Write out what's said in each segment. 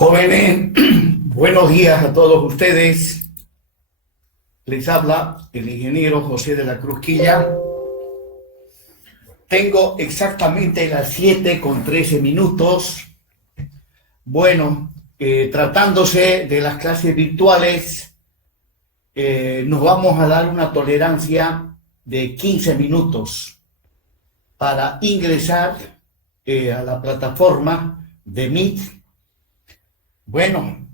Jóvenes, buenos días a todos ustedes. Les habla el ingeniero José de la Cruz Quilla. Tengo exactamente las 7:13. Bueno, tratándose de las clases virtuales, nos vamos a dar una tolerancia de 15 minutos para ingresar a la plataforma de Meet. Bueno,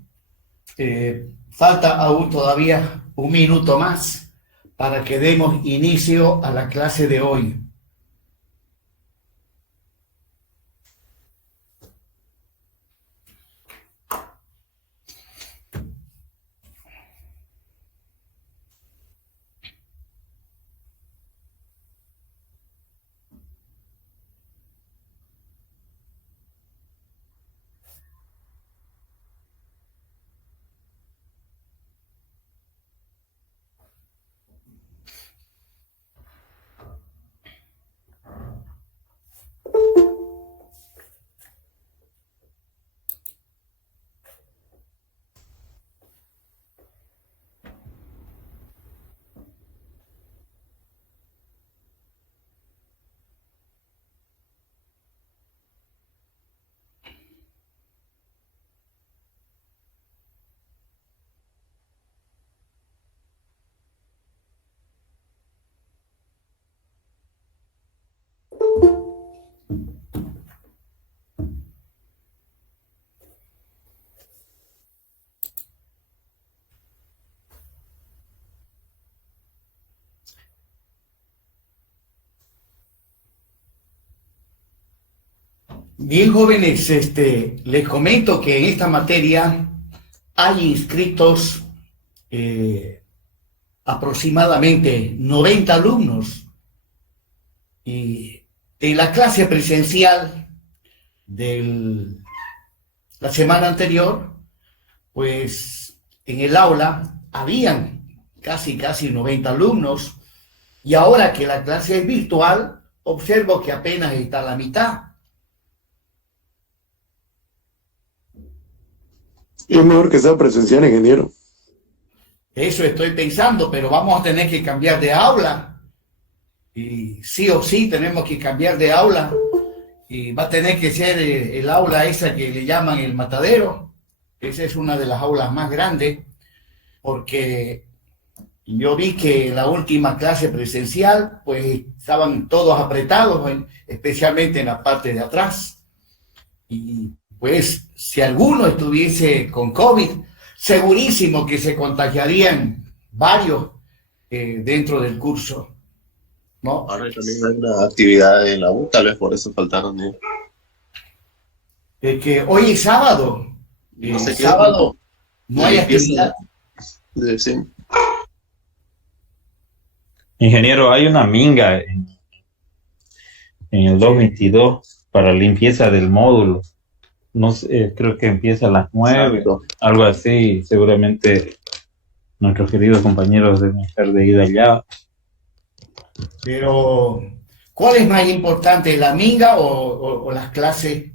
falta aún todavía un minuto más para que demos inicio a la clase de hoy. Bien, jóvenes, les comento que en esta materia hay inscritos aproximadamente 90 alumnos, y en la clase presencial de la semana anterior, pues en el aula habían casi 90 alumnos, y ahora que la clase es virtual, observo que apenas está la mitad. Es mejor que sea presencial, ingeniero. Eso estoy pensando, pero vamos a tener que cambiar de aula. Y sí o sí tenemos que cambiar de aula. Y va a tener que ser el aula esa que le llaman el Matadero. Esa es una de las aulas más grandes, porque yo vi que en la última clase presencial, pues estaban todos apretados, especialmente en la parte de atrás. Y pues si alguno estuviese con COVID, segurísimo que se contagiarían varios dentro del curso, ¿no? Ahora también hay una actividad en la U, tal vez por eso faltaron. Que hoy es sábado. No sé qué. Sábado no hay Limpieza. actividad. Sí. Ingeniero, hay una minga en el 222 para limpieza del módulo. No sé, creo que empieza a las 9, Exacto. algo así. Seguramente nuestros queridos compañeros deben estar de ida allá. Pero, ¿cuál es más importante, la minga o las clases?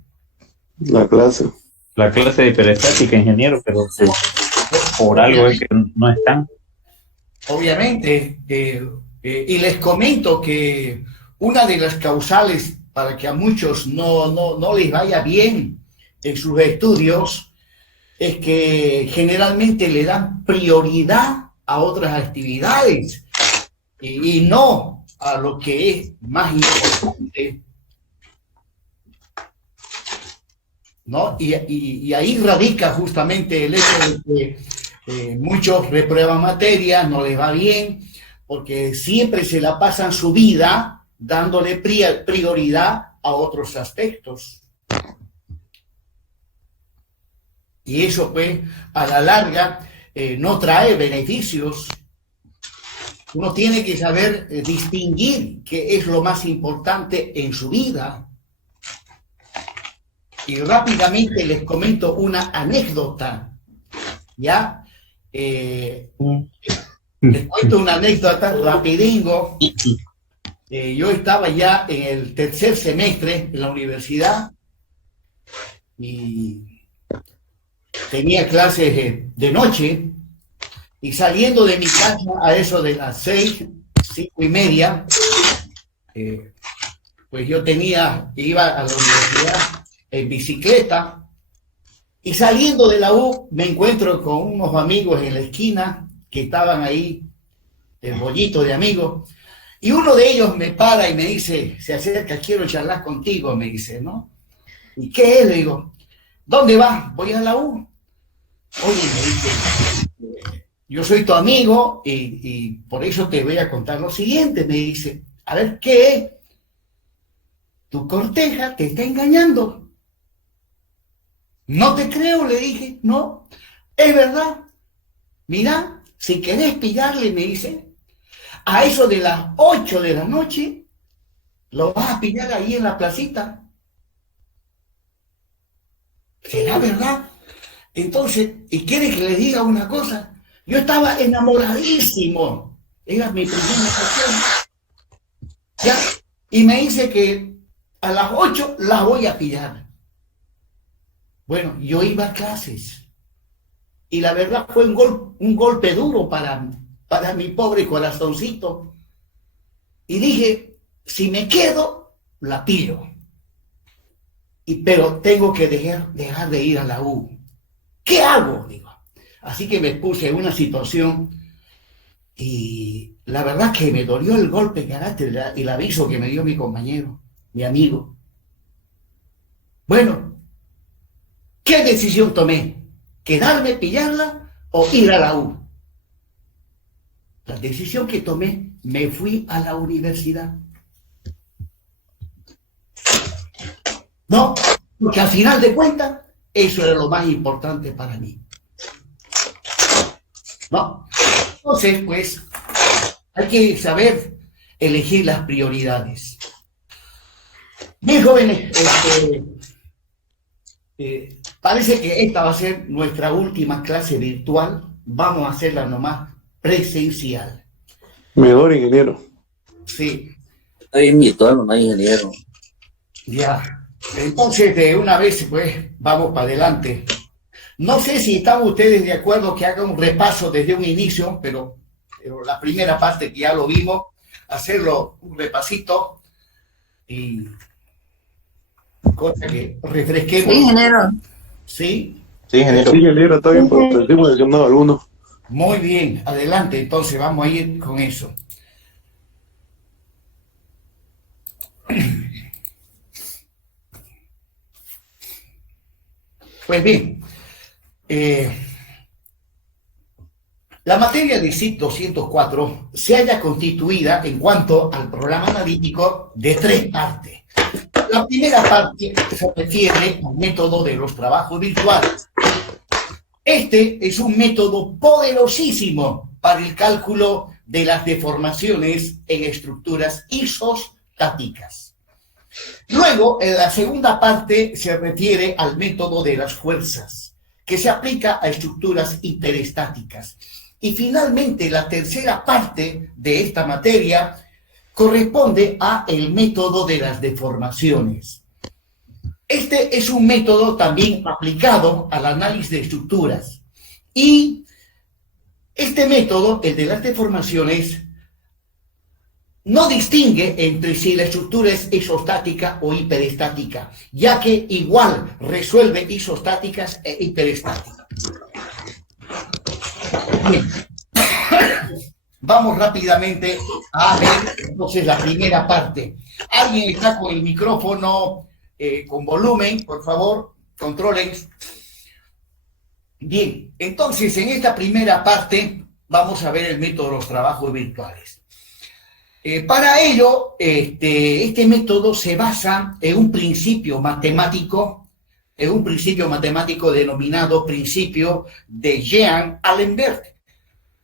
La clase. La clase de hiperestática, ingeniero, pero por algo es que no están. Obviamente, y les comento que una de las causales para que a muchos no les vaya bien en sus estudios es que generalmente le dan prioridad a otras actividades y no a lo que es más importante, ¿no? Y ahí radica justamente el hecho de que muchos reprueban materias, no les va bien, porque siempre se la pasan su vida dándole prioridad a otros aspectos. Y eso, pues, a la larga no trae beneficios. Uno tiene que saber distinguir qué es lo más importante en su vida. Y rápidamente les comento una anécdota, ¿ya? Les cuento una anécdota rapidingo. Yo estaba ya en el tercer semestre en la universidad y tenía clases de noche, y saliendo de mi casa a eso de las 6, 5:30, pues yo iba a la universidad en bicicleta, y saliendo de la U me encuentro con unos amigos en la esquina que estaban ahí, el bollito de amigos, y uno de ellos me para y me dice, se acerca, quiero charlar contigo, me dice, ¿no? ¿Y qué es? Le digo, ¿dónde vas? Voy a la U. Oye, me dice, yo soy tu amigo y por eso te voy a contar lo siguiente. Me dice, a ver, ¿qué es? Tu corteja te está engañando. No te creo, le dije, no, es verdad. Mira, si querés pillarle, me dice, a eso de las 8 de la noche, lo vas a pillar ahí en la placita. ¿Será verdad? Entonces, ¿y quiere que le diga una cosa? Yo estaba enamoradísimo. Era mi primera ocasión. ¿Ya? Y me dice que a las 8 la voy a pillar. Bueno, yo iba a clases. Y la verdad fue un golpe duro para mi pobre corazoncito. Y dije, si me quedo, la pillo. Pero tengo que dejar de ir a la U. ¿Qué hago? Digo. Así que me puse en una situación y la verdad que me dolió el golpe de carácter y el aviso que me dio mi compañero, mi amigo. Bueno, ¿qué decisión tomé? ¿Quedarme, pillarla o ir a la U? La decisión que tomé, me fui a la universidad. No, porque al final de cuentas, eso era lo más importante para mí. ¿No? Entonces, pues, hay que saber elegir las prioridades. Bien, jóvenes, parece que esta va a ser nuestra última clase virtual. Vamos a hacerla nomás presencial. Mejor, ingeniero. Sí. Estoy en virtual, no hay ingeniero. Ya. Entonces, de una vez, pues, vamos para adelante. No sé si están ustedes de acuerdo que haga un repaso desde un inicio, pero la primera parte que ya lo vimos, hacerlo un repasito y cosa que refresquemos. Sí, ingeniero. ¿Sí? Sí, ingeniero. Sí, ingeniero, está bien, pero sentimos lesionado alguno. Muy bien, adelante, entonces vamos a ir con eso. Pues bien, la materia de CIP 204 se halla constituida en cuanto al programa analítico de 3 partes. La primera parte se refiere al método de los trabajos virtuales. Este es un método poderosísimo para el cálculo de las deformaciones en estructuras isostáticas. Luego, en la segunda parte se refiere al método de las fuerzas, que se aplica a estructuras hiperestáticas. Y finalmente, la tercera parte de esta materia corresponde a el método de las deformaciones. Este es un método también aplicado al análisis de estructuras. Y este método, el de las deformaciones, no distingue entre si la estructura es isostática o hiperestática, ya que igual resuelve isostáticas e hiperestáticas. Bien. Vamos rápidamente a ver entonces la primera parte. ¿Alguien está con el micrófono con volumen? Por favor, controlen. Bien, entonces en esta primera parte vamos a ver el método de los trabajos virtuales. Para ello, este método se basa en un principio matemático, denominado principio de Jean Alembert.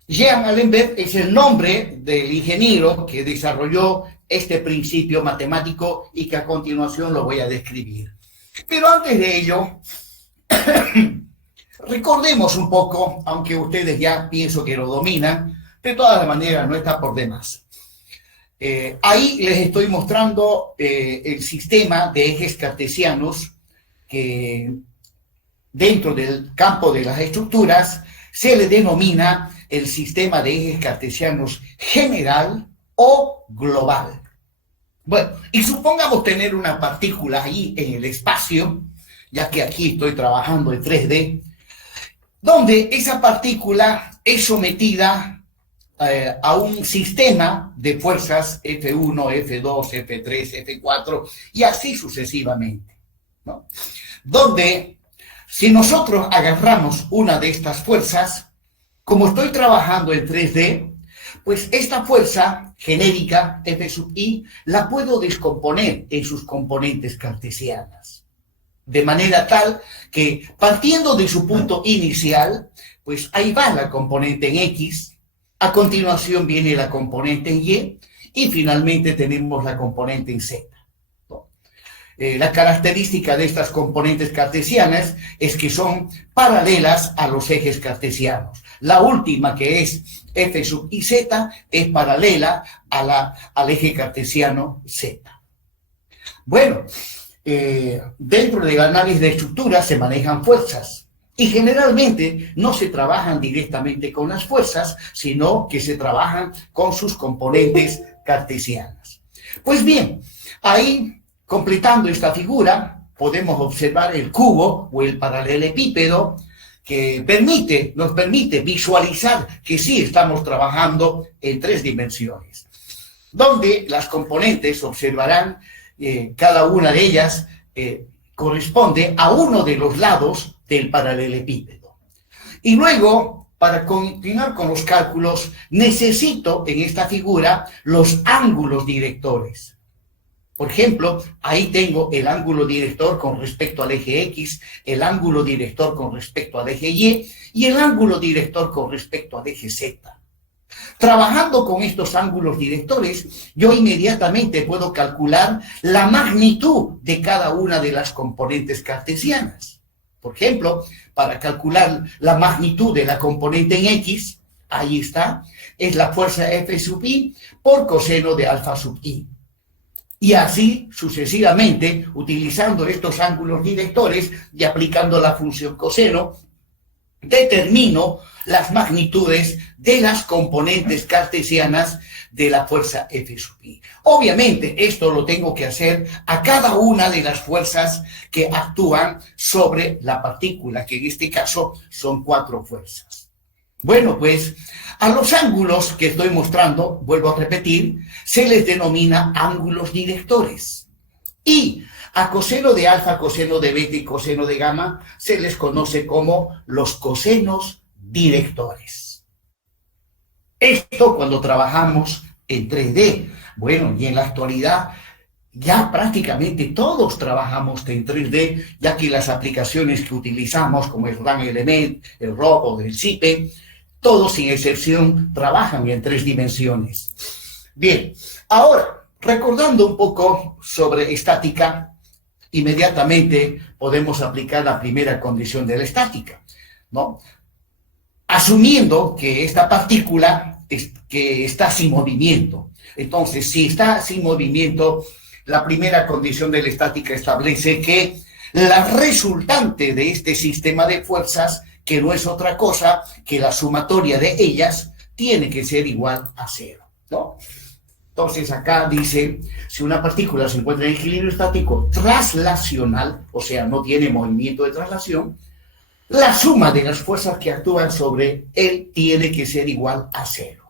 Jean Alembert es el nombre del ingeniero que desarrolló este principio matemático y que a continuación lo voy a describir. Pero antes de ello, recordemos un poco, aunque ustedes ya pienso que lo dominan, de todas maneras no está por demás. Ahí les estoy mostrando el sistema de ejes cartesianos que dentro del campo de las estructuras, se le denomina el sistema de ejes cartesianos general o global. Bueno, y supongamos tener una partícula ahí en el espacio, ya que aquí estoy trabajando en 3D, donde esa partícula es sometida a un sistema de fuerzas F1, F2, F3, F4 y así sucesivamente, ¿no? Donde si nosotros agarramos una de estas fuerzas, como estoy trabajando en 3D, pues esta fuerza genérica F sub i la puedo descomponer en sus componentes cartesianas. De manera tal que partiendo de su punto inicial, pues ahí va la componente en X, a continuación viene la componente en Y finalmente tenemos la componente en Z. La característica de estas componentes cartesianas es que son paralelas a los ejes cartesianos. La última, que es F sub i z, es paralela al eje cartesiano Z. Bueno, dentro del análisis de estructuras se manejan fuerzas y generalmente no se trabajan directamente con las fuerzas, sino que se trabajan con sus componentes cartesianas. Pues bien, ahí, completando esta figura, podemos observar el cubo o el paralelepípedo que nos permite visualizar que sí estamos trabajando en 3 dimensiones, donde las componentes observarán cada una de ellas corresponde a uno de los lados del paralelepípedo. Y luego, para continuar con los cálculos, necesito en esta figura los ángulos directores. Por ejemplo, ahí tengo el ángulo director con respecto al eje X, el ángulo director con respecto al eje Y y el ángulo director con respecto al eje Z. Trabajando con estos ángulos directores, yo inmediatamente puedo calcular la magnitud de cada una de las componentes cartesianas. Por ejemplo, para calcular la magnitud de la componente en X, ahí está, es la fuerza F sub i por coseno de alfa sub i. Y así sucesivamente, utilizando estos ángulos directores y aplicando la función coseno, determino las magnitudes de las componentes cartesianas de la fuerza F sub i. Obviamente, esto lo tengo que hacer a cada una de las fuerzas que actúan sobre la partícula, que en este caso son 4 fuerzas. Bueno, pues a los ángulos que estoy mostrando, vuelvo a repetir, se les denomina ángulos directores. Y a coseno de alfa, coseno de beta y coseno de gamma se les conoce como los cosenos directores. Esto cuando trabajamos en 3D. Bueno, y en la actualidad ya prácticamente todos trabajamos en 3D, ya que las aplicaciones que utilizamos, como el RAM Element, el ROP o el SIPE, todos sin excepción trabajan en 3 dimensiones. Bien, ahora, recordando un poco sobre estática, inmediatamente podemos aplicar la primera condición de la estática, ¿no? Asumiendo que esta partícula está sin movimiento. Entonces, si está sin movimiento, la primera condición de la estática establece que la resultante de este sistema de fuerzas, que no es otra cosa que la sumatoria de ellas, tiene que ser igual a 0, ¿no? Entonces acá dice, si una partícula se encuentra en equilibrio estático traslacional, o sea, no tiene movimiento de traslación, la suma de las fuerzas que actúan sobre él tiene que ser igual a 0.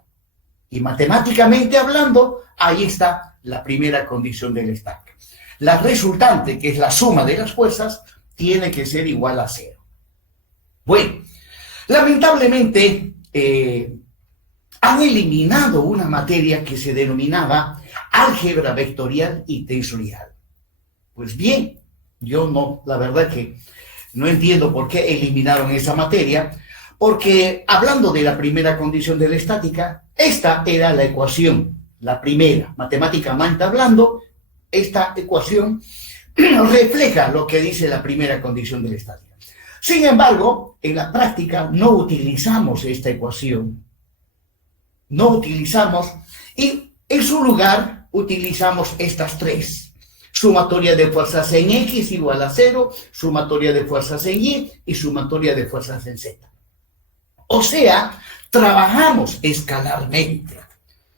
Y matemáticamente hablando, ahí está la primera condición del estática. La resultante, que es la suma de las fuerzas, tiene que ser igual a 0. Bueno, lamentablemente han eliminado una materia que se denominaba álgebra vectorial y tensorial. Pues bien, yo no, la verdad que no entiendo por qué eliminaron esa materia, porque hablando de la primera condición de la estática, esta era la ecuación, la primera, matemáticamente hablando, esta ecuación refleja lo que dice la primera condición de la estática. Sin embargo, en la práctica no utilizamos esta ecuación. No utilizamos, y en su lugar utilizamos estas 3. Sumatoria de fuerzas en X igual a 0, sumatoria de fuerzas en Y sumatoria de fuerzas en Z. O sea, trabajamos escalarmente.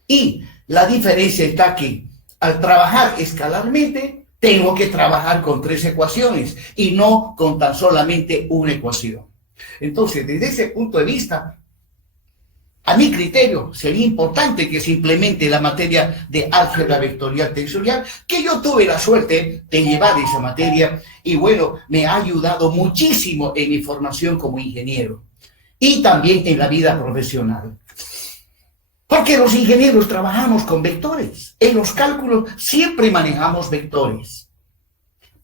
Y la diferencia está que al trabajar escalarmente, tengo que trabajar con 3 ecuaciones y no con tan solamente una ecuación. Entonces, desde ese punto de vista, a mi criterio, sería importante que se implemente la materia de álgebra vectorial tensorial, que yo tuve la suerte de llevar esa materia y bueno, me ha ayudado muchísimo en mi formación como ingeniero y también en la vida profesional. Porque los ingenieros trabajamos con vectores. En los cálculos siempre manejamos vectores.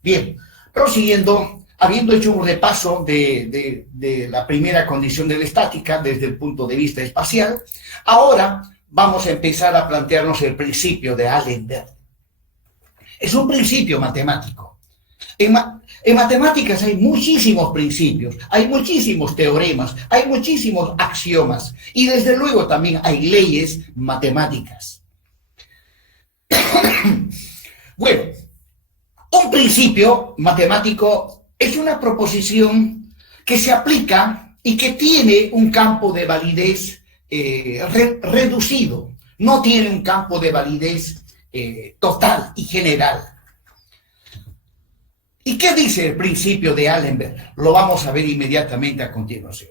Bien, prosiguiendo, habiendo hecho un repaso de la primera condición de la estática desde el punto de vista espacial, ahora vamos a empezar a plantearnos el principio de Allenberg. Es un principio matemático. En matemáticas hay muchísimos principios, hay muchísimos teoremas, hay muchísimos axiomas y desde luego también hay leyes matemáticas. Bueno, un principio matemático es una proposición que se aplica y que tiene un campo de validez reducido, no tiene un campo de validez total y general. ¿Y qué dice el principio de Allenberg? Lo vamos a ver inmediatamente a continuación.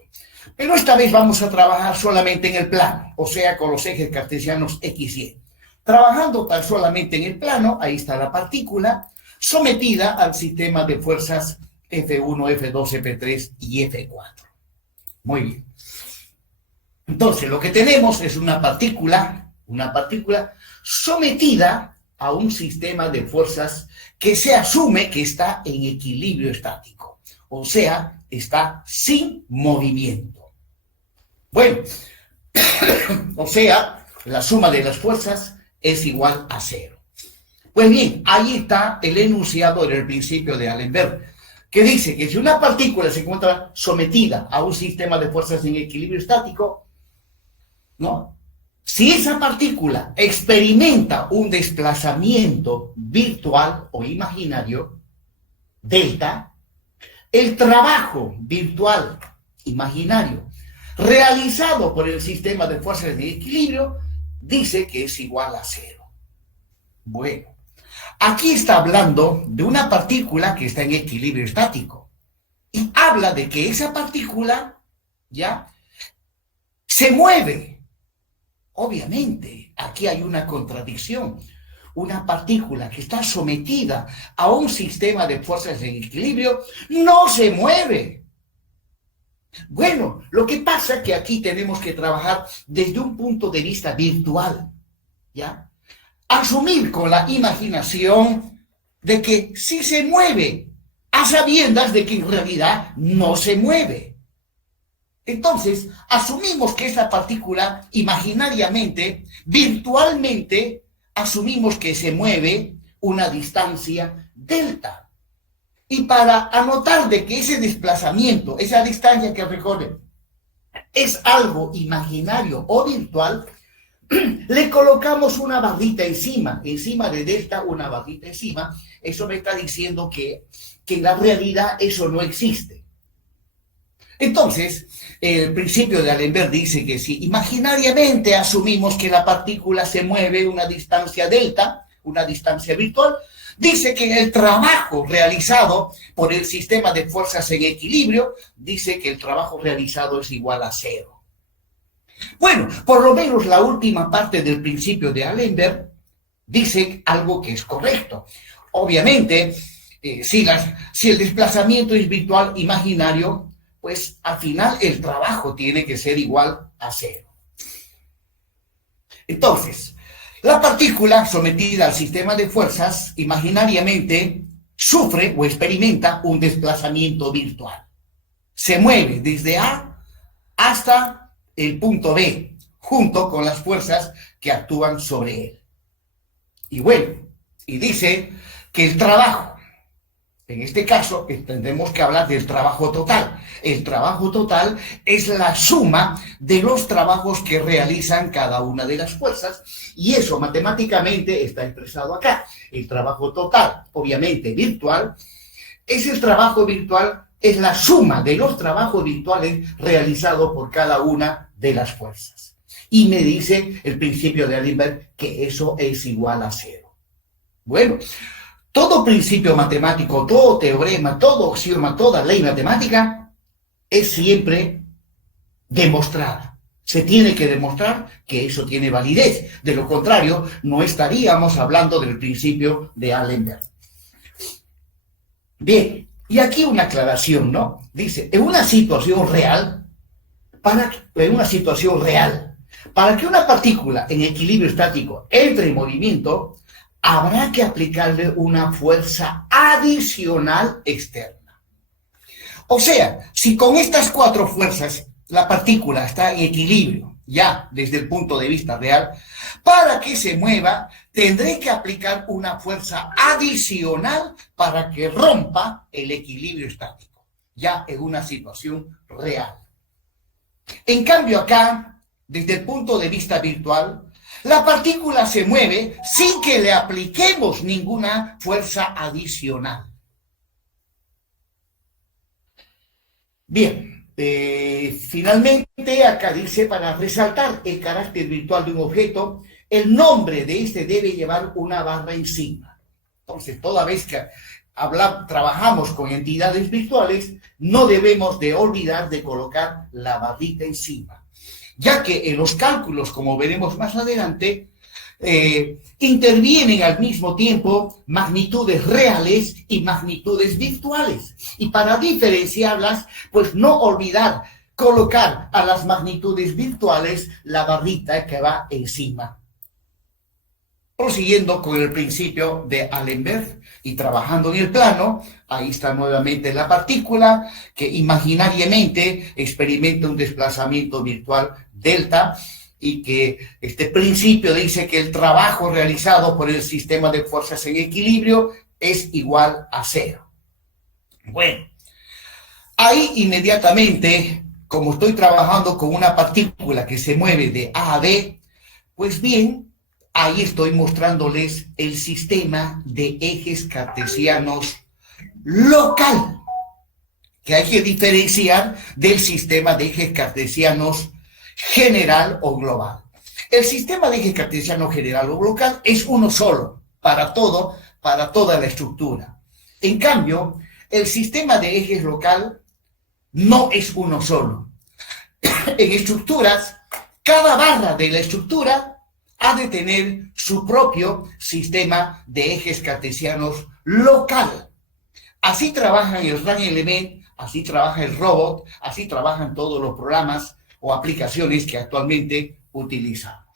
Pero esta vez vamos a trabajar solamente en el plano, o sea, con los ejes cartesianos X y Y. Trabajando tan solamente en el plano, ahí está la partícula, sometida al sistema de fuerzas F1, F2, F3 y F4. Muy bien. Entonces, lo que tenemos es una partícula sometida a un sistema de fuerzas que se asume que está en equilibrio estático, o sea, está sin movimiento. Bueno, o sea, la suma de las fuerzas es igual a 0. Pues bien, ahí está el enunciado del principio de Allenberg, que dice que si una partícula se encuentra sometida a un sistema de fuerzas en equilibrio estático, ¿no? Si esa partícula experimenta un desplazamiento virtual o imaginario, delta, el trabajo virtual imaginario realizado por el sistema de fuerzas de equilibrio dice que es igual a 0. Bueno, aquí está hablando de una partícula que está en equilibrio estático y habla de que esa partícula ya se mueve. Obviamente, aquí hay una contradicción. Una partícula que está sometida a un sistema de fuerzas en equilibrio no se mueve. Bueno, lo que pasa es que aquí tenemos que trabajar desde un punto de vista virtual, ¿ya? Asumir con la imaginación de que sí se mueve, a sabiendas de que en realidad no se mueve. Entonces, asumimos que esa partícula imaginariamente, virtualmente, asumimos que se mueve una distancia delta. Y para anotar de que ese desplazamiento, esa distancia que recorre, es algo imaginario o virtual, le colocamos una barrita encima de delta, una barrita encima. Eso me está diciendo que en la realidad eso no existe. Entonces, el principio de Allenberg dice que si imaginariamente asumimos que la partícula se mueve una distancia delta, una distancia virtual, dice que el trabajo realizado por el sistema de fuerzas en equilibrio, dice que el trabajo realizado es igual a 0. Bueno, por lo menos la última parte del principio de Allenberg dice algo que es correcto. Obviamente, si el desplazamiento es virtual imaginario, pues al final el trabajo tiene que ser igual a 0. Entonces, la partícula sometida al sistema de fuerzas imaginariamente sufre o experimenta un desplazamiento virtual. Se mueve desde A hasta el punto B, junto con las fuerzas que actúan sobre él. Y bueno, y dice que el trabajo En este caso, tendremos que hablar del trabajo total. El trabajo total es la suma de los trabajos que realizan cada una de las fuerzas, y eso matemáticamente está expresado acá. El trabajo total, obviamente virtual, es el trabajo virtual, es la suma de los trabajos virtuales realizados por cada una de las fuerzas. Y me dice el principio de Allenberg que eso es igual a cero. Bueno, todo principio matemático, todo teorema, todo axioma, toda ley matemática es siempre demostrada. Se tiene que demostrar que eso tiene validez. De lo contrario, no estaríamos hablando del principio de Allenberg. Bien, y aquí una aclaración, ¿no? Dice, en una situación real, para que una partícula en equilibrio estático entre en movimiento, habrá que aplicarle una fuerza adicional externa. O sea, si con estas cuatro fuerzas la partícula está en equilibrio, ya desde el punto de vista real, para que se mueva, tendré que aplicar una fuerza adicional para que rompa el equilibrio estático, ya en una situación real. En cambio acá, desde el punto de vista virtual, la partícula se mueve sin que le apliquemos ninguna fuerza adicional. Bien, finalmente acá dice, para resaltar el carácter virtual de un objeto, el nombre de este debe llevar una barra encima. Entonces, toda vez que trabajamos con entidades virtuales, no debemos de olvidar de colocar la barrita encima, ya que en los cálculos, como veremos más adelante, intervienen al mismo tiempo magnitudes reales y magnitudes virtuales. Y para diferenciarlas, pues no olvidar colocar a las magnitudes virtuales la barrita que va encima. Prosiguiendo con el principio de Allenberg y trabajando en el plano, ahí está nuevamente la partícula que imaginariamente experimenta un desplazamiento virtual delta, y que este principio dice que el trabajo realizado por el sistema de fuerzas en equilibrio es igual a cero. Bueno, ahí inmediatamente, como estoy trabajando con una partícula que se mueve de A a B, pues bien, ahí estoy mostrándoles el sistema de ejes cartesianos local, que hay que diferenciar del sistema de ejes cartesianos general o global. El sistema de ejes cartesiano general o local es uno solo para toda la estructura. En cambio, el sistema de ejes local no es uno solo. En estructuras, cada barra de la estructura ha de tener su propio sistema de ejes cartesianos local. Así trabajan el RAN Element, así trabaja el robot, así trabajan todos los programas o aplicaciones que actualmente utilizamos.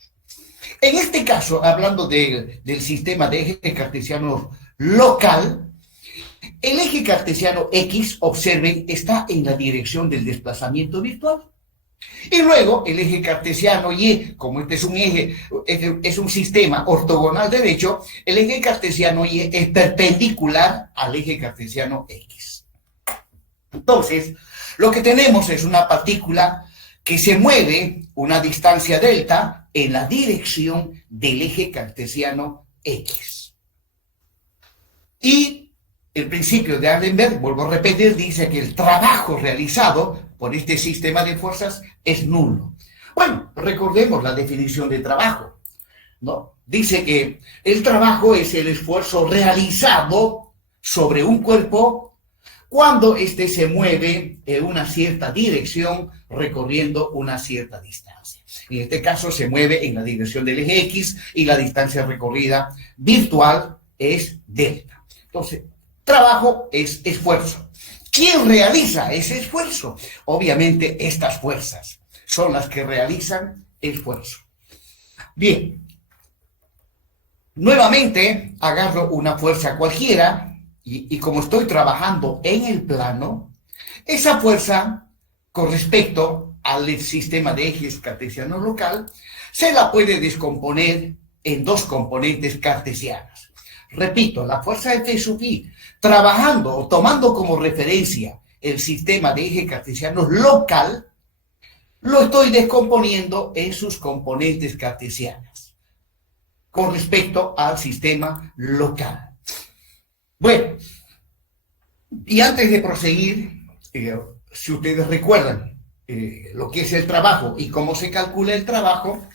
En este caso, hablando del sistema de ejes cartesianos local, el eje cartesiano X, observen, está en la dirección del desplazamiento virtual. Y luego el eje cartesiano Y, como este es un sistema ortogonal derecho, el eje cartesiano Y es perpendicular al eje cartesiano X. Entonces, lo que tenemos es una partícula que se mueve una distancia delta en la dirección del eje cartesiano X. Y el principio de Allenberg, vuelvo a repetir, dice que el trabajo realizado por este sistema de fuerzas es nulo. Bueno, recordemos la definición de trabajo, ¿no? Dice que el trabajo es el esfuerzo realizado sobre un cuerpo cuando éste se mueve en una cierta dirección recorriendo una cierta distancia. En este caso se mueve en la dirección del eje X y la distancia recorrida virtual es delta. Entonces, trabajo es esfuerzo. ¿Quién realiza ese esfuerzo? Obviamente estas fuerzas son las que realizan esfuerzo. Bien, nuevamente agarro una fuerza cualquiera y como estoy trabajando en el plano, esa fuerza con respecto al sistema de ejes cartesiano local se la puede descomponer en dos componentes cartesianas. Repito, la fuerza F sub I, trabajando o tomando como referencia el sistema de eje cartesiano local, lo estoy descomponiendo en sus componentes cartesianas con respecto al sistema local. Bueno, y antes de proseguir, si ustedes recuerdan lo que es el trabajo y cómo se calcula el trabajo,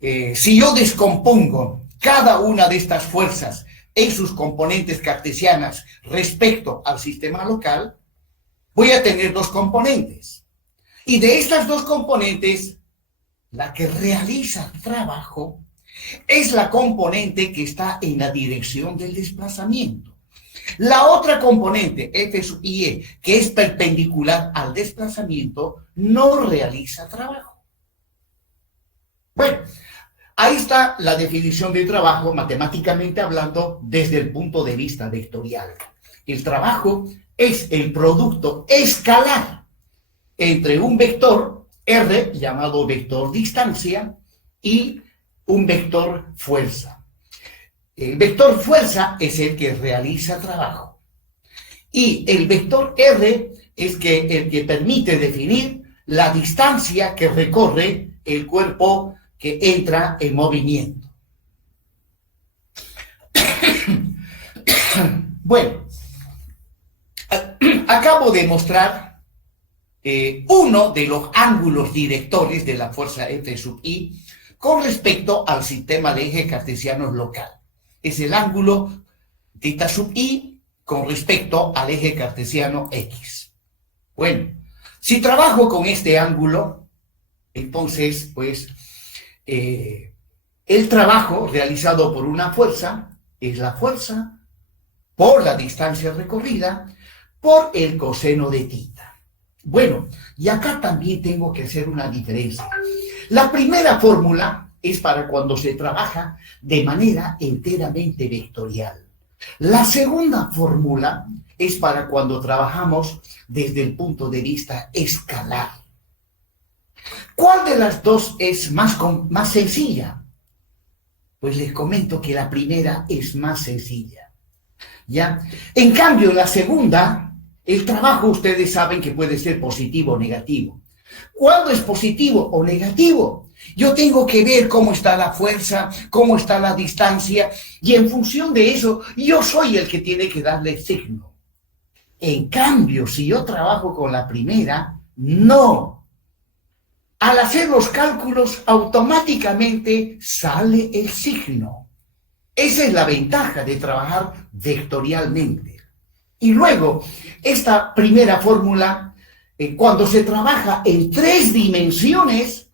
si yo descompongo cada una de estas fuerzas en sus componentes cartesianas respecto al sistema local, voy a tener dos componentes. Y de estas dos componentes, la que realiza trabajo es la componente que está en la dirección del desplazamiento. La otra componente, F sub IE, que es perpendicular al desplazamiento, no realiza trabajo. Bueno, ahí está la definición de trabajo, matemáticamente hablando, desde el punto de vista vectorial. El trabajo es el producto escalar entre un vector R, llamado vector distancia, y un vector fuerza. El vector fuerza es el que realiza trabajo. Y el vector R es el que permite definir la distancia que recorre el cuerpo que entra en movimiento. Bueno, acabo de mostrar uno de los ángulos directores de la fuerza F sub I con respecto al sistema de ejes cartesianos local. Es el ángulo θ sub I con respecto al eje cartesiano X. Bueno, si trabajo con este ángulo, entonces, pues, el trabajo realizado por una fuerza es la fuerza por la distancia recorrida por el coseno de θ. Bueno, y acá también tengo que hacer una diferencia. La primera fórmula es para cuando se trabaja de manera enteramente vectorial. La segunda fórmula es para cuando trabajamos desde el punto de vista escalar. ¿Cuál de las dos es más sencilla? Pues les comento que la primera es más sencilla, ¿ya? En cambio, la segunda, el trabajo ustedes saben que puede ser positivo o negativo. ¿Cuándo es positivo o negativo? Yo tengo que ver cómo está la fuerza, cómo está la distancia, y en función de eso, yo soy el que tiene que darle el signo. En cambio, si yo trabajo con la primera, no. Al hacer los cálculos, automáticamente sale el signo. Esa es la ventaja de trabajar vectorialmente. Y luego, esta primera fórmula, cuando se trabaja en 3 dimensiones,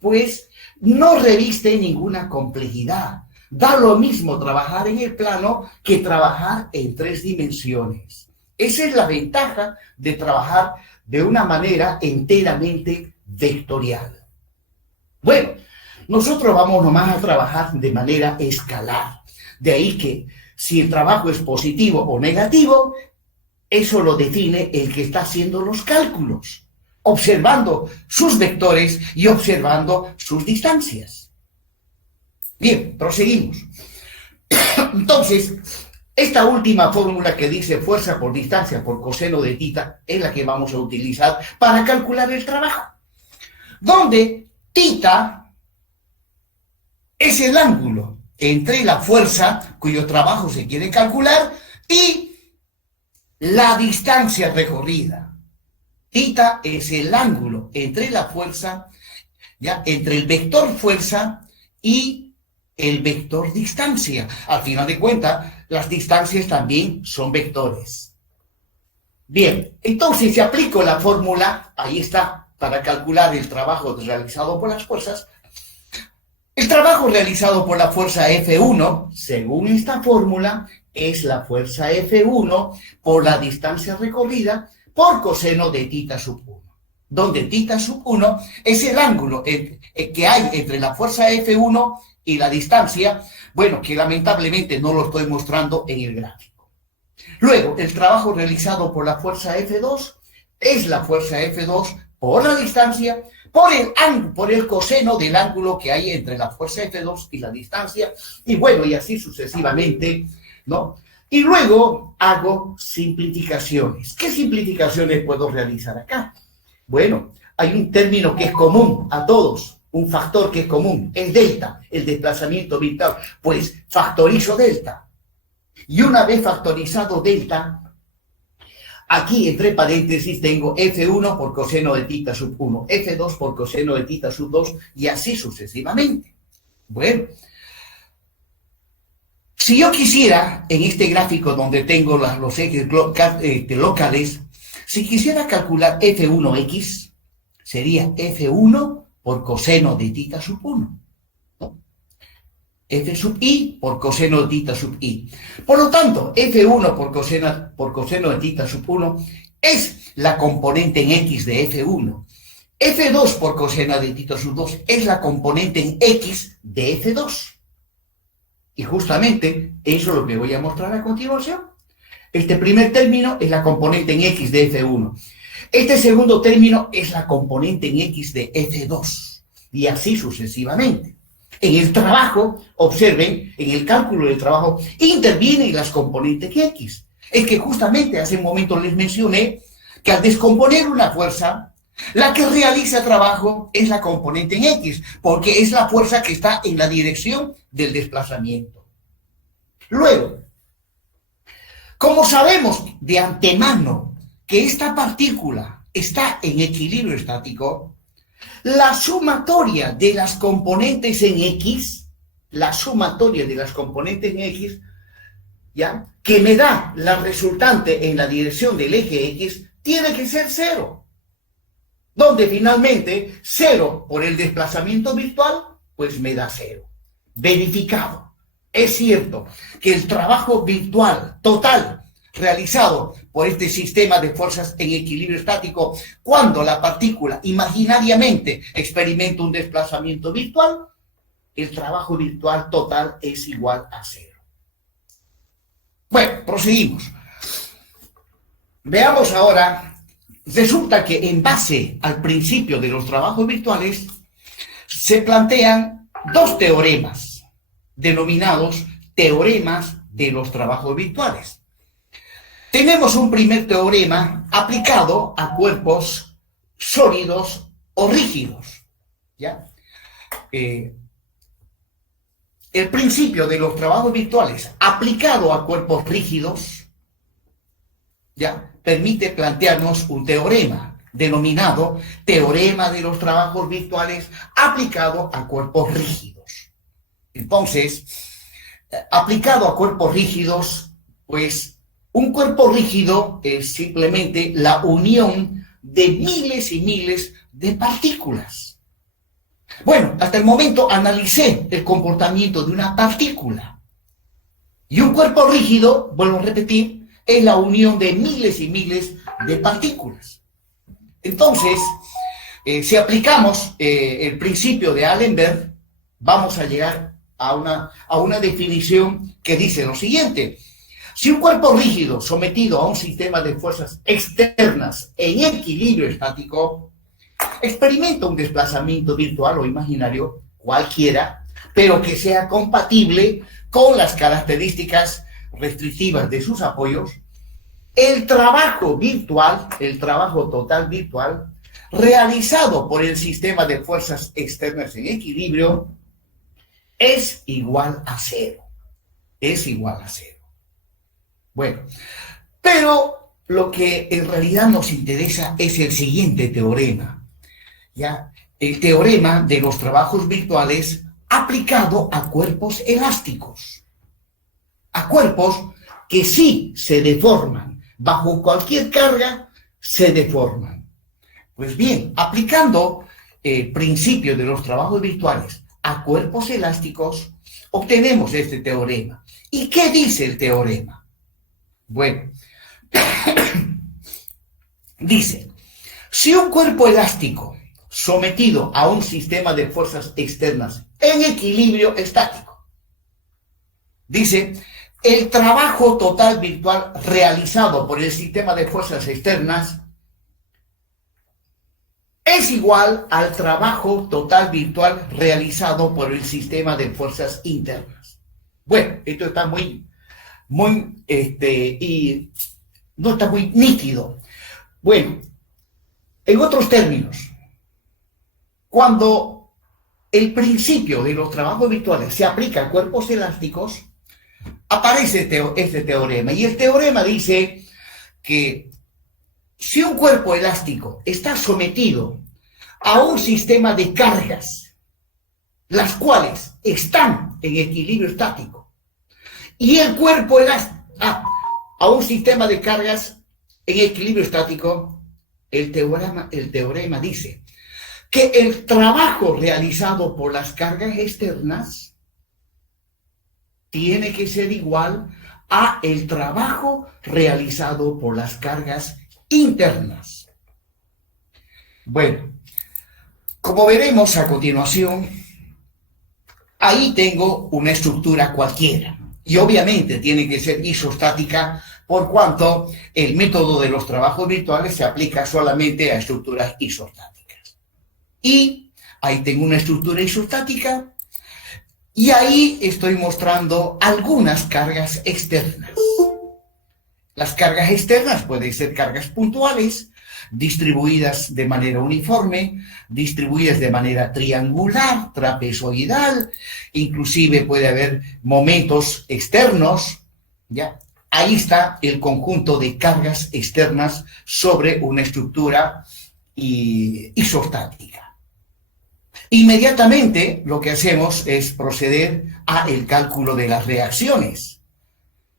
pues no reviste ninguna complejidad. Da lo mismo trabajar en el plano que trabajar en 3 dimensiones. Esa es la ventaja de trabajar de una manera enteramente vectorial. Bueno, nosotros vamos nomás a trabajar de manera escalar. De ahí que si el trabajo es positivo o negativo, eso lo define el que está haciendo los cálculos, observando sus vectores y observando sus distancias. Bien, proseguimos. Entonces, esta última fórmula que dice fuerza por distancia por coseno de θ es la que vamos a utilizar para calcular el trabajo, donde θ es el ángulo entre la fuerza cuyo trabajo se quiere calcular y la distancia recorrida. Θ es el ángulo entre la fuerza, ya, entre el vector fuerza y el vector distancia. Al final de cuentas, las distancias también son vectores. Bien, entonces si aplico la fórmula, ahí está, para calcular el trabajo realizado por las fuerzas. El trabajo realizado por la fuerza F1, según esta fórmula, es la fuerza F1 por la distancia recorrida por coseno de θ sub 1, donde θ sub 1 es el ángulo que hay entre la fuerza F1 y la distancia, bueno, que lamentablemente no lo estoy mostrando en el gráfico. Luego, el trabajo realizado por la fuerza F2 es la fuerza F2 por la distancia por el coseno del ángulo que hay entre la fuerza F2 y la distancia, y bueno, y así sucesivamente, ¿no? Y luego hago simplificaciones. ¿Qué simplificaciones puedo realizar acá? Bueno, hay un término que es común a todos, un factor que es común, es delta, el desplazamiento virtual. Pues factorizo delta. Y una vez factorizado delta, aquí entre paréntesis tengo F1 por coseno de tita sub 1, F2 por coseno de tita sub 2 y así sucesivamente. Bueno, si yo quisiera, en este gráfico donde tengo los ejes locales, si quisiera calcular F1x, sería F1 por coseno de tita sub 1. F sub i por coseno de tita sub i. Por lo tanto, F1 por coseno de tita sub 1 es la componente en X de F1. F2 por coseno de tita sub 2 es la componente en X de F2. Y justamente eso es lo que voy a mostrar a continuación. Este primer término es la componente en X de F1. Este segundo término es la componente en X de F2. Y así sucesivamente. En el trabajo, observen, en el cálculo del trabajo, intervienen las componentes X. Es que justamente hace un momento les mencioné que al descomponer una fuerza, la que realiza trabajo es la componente en X, porque es la fuerza que está en la dirección del desplazamiento. Luego, como sabemos de antemano que esta partícula está en equilibrio estático, la sumatoria de las componentes en X, ¿ya? Que me da la resultante en la dirección del eje X, tiene que ser cero. Donde finalmente cero por el desplazamiento virtual, pues me da cero. Verificado. Es cierto que el trabajo virtual total realizado por este sistema de fuerzas en equilibrio estático, cuando la partícula imaginariamente experimenta un desplazamiento virtual, el trabajo virtual total es igual a cero. Bueno, proseguimos. Veamos ahora, resulta que en base al principio de los trabajos virtuales, se plantean dos teoremas, denominados teoremas de los trabajos virtuales. Tenemos un primer teorema aplicado a cuerpos sólidos o rígidos, ¿ya? El principio de los trabajos virtuales aplicado a cuerpos rígidos, ¿ya? Permite plantearnos un teorema denominado teorema de los trabajos virtuales aplicado a cuerpos rígidos. Entonces, aplicado a cuerpos rígidos, pues un cuerpo rígido es simplemente la unión de miles y miles de partículas. Bueno, hasta el momento analicé el comportamiento de una partícula. Y un cuerpo rígido, vuelvo a repetir, es la unión de miles y miles de partículas. Entonces, si aplicamos el principio de Allenberg, vamos a llegar a una definición que dice lo siguiente. Si un cuerpo rígido sometido a un sistema de fuerzas externas en equilibrio estático experimenta un desplazamiento virtual o imaginario cualquiera, pero que sea compatible con las características restrictivas de sus apoyos, el trabajo virtual, el trabajo total virtual, realizado por el sistema de fuerzas externas en equilibrio, es igual a cero. Es igual a cero. Bueno, pero lo que en realidad nos interesa es el siguiente teorema, ¿ya? El teorema de los trabajos virtuales aplicado a cuerpos elásticos, a cuerpos que sí se deforman, bajo cualquier carga se deforman. Pues bien, aplicando el principio de los trabajos virtuales a cuerpos elásticos, obtenemos este teorema. ¿Y qué dice el teorema? Bueno, dice, si un cuerpo elástico sometido a un sistema de fuerzas externas en equilibrio estático, dice, el trabajo total virtual realizado por el sistema de fuerzas externas es igual al trabajo total virtual realizado por el sistema de fuerzas internas. Bueno, esto está y no está muy nítido. Bueno, en otros términos, cuando el principio de los trabajos virtuales se aplica a cuerpos elásticos, aparece este teorema. Y el teorema dice que si un cuerpo elástico está sometido a un sistema de cargas, las cuales están en equilibrio estático, y el cuerpo elástico a un sistema de cargas en equilibrio estático, el teorema dice que el trabajo realizado por las cargas externas tiene que ser igual a el trabajo realizado por las cargas internas. Bueno, como veremos a continuación, ahí tengo una estructura cualquiera y obviamente tiene que ser isostática por cuanto el método de los trabajos virtuales se aplica solamente a estructuras isostáticas. Y ahí tengo una estructura isostática y ahí estoy mostrando algunas cargas externas. Las cargas externas pueden ser cargas puntuales, distribuidas de manera uniforme, distribuidas de manera triangular, trapezoidal, inclusive puede haber momentos externos, ¿ya? Ahí está el conjunto de cargas externas sobre una estructura isostática. Inmediatamente lo que hacemos es proceder a el cálculo de las reacciones.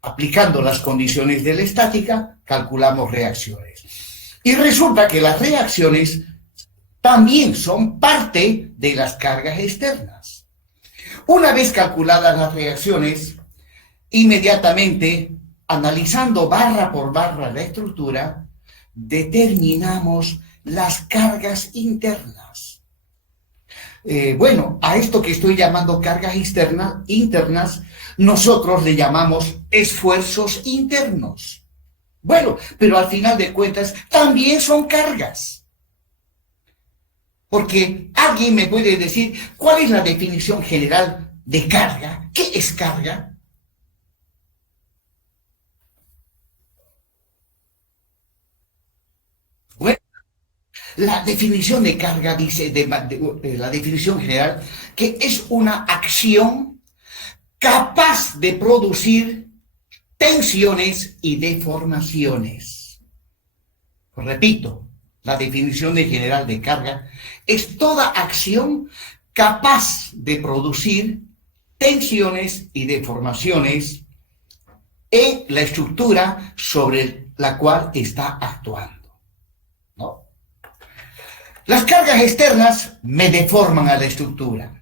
Aplicando las condiciones de la estática, calculamos reacciones. Y resulta que las reacciones también son parte de las cargas externas. Una vez calculadas las reacciones, inmediatamente, analizando barra por barra la estructura, determinamos las cargas internas. Bueno, a esto que estoy llamando cargas internas, nosotros le llamamos esfuerzos internos. Bueno, pero al final de cuentas también son cargas. Porque alguien me puede decir, ¿cuál es la definición general de carga? ¿Qué es carga? Bueno, la definición de carga dice, la definición general, que es una acción capaz de producir tensiones y deformaciones. Repito, la definición de general de carga es toda acción capaz de producir tensiones y deformaciones en la estructura sobre la cual está actuando, ¿no? Las cargas externas me deforman a la estructura.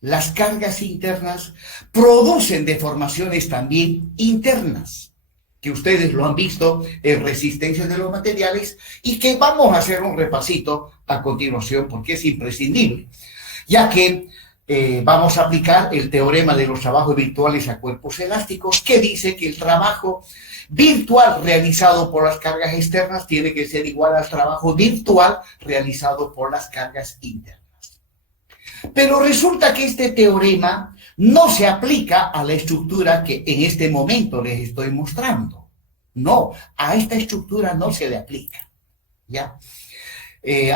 Las cargas internas producen deformaciones también internas, que ustedes lo han visto en resistencia de los materiales y que vamos a hacer un repasito a continuación porque es imprescindible, ya que vamos a aplicar el teorema de los trabajos virtuales a cuerpos elásticos que dice que el trabajo virtual realizado por las cargas externas tiene que ser igual al trabajo virtual realizado por las cargas internas. Pero resulta que este teorema no se aplica a la estructura que en este momento les estoy mostrando. No, a esta estructura no se le aplica, ¿ya?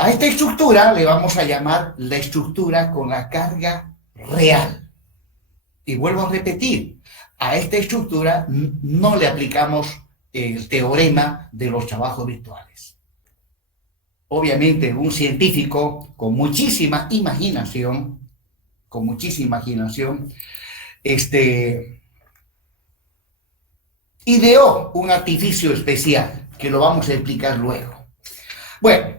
A esta estructura le vamos a llamar la estructura con la carga real. Y vuelvo a repetir, a esta estructura no le aplicamos el teorema de los trabajos virtuales. Obviamente, un científico con muchísima imaginación, ideó un artificio especial, que lo vamos a explicar luego. Bueno,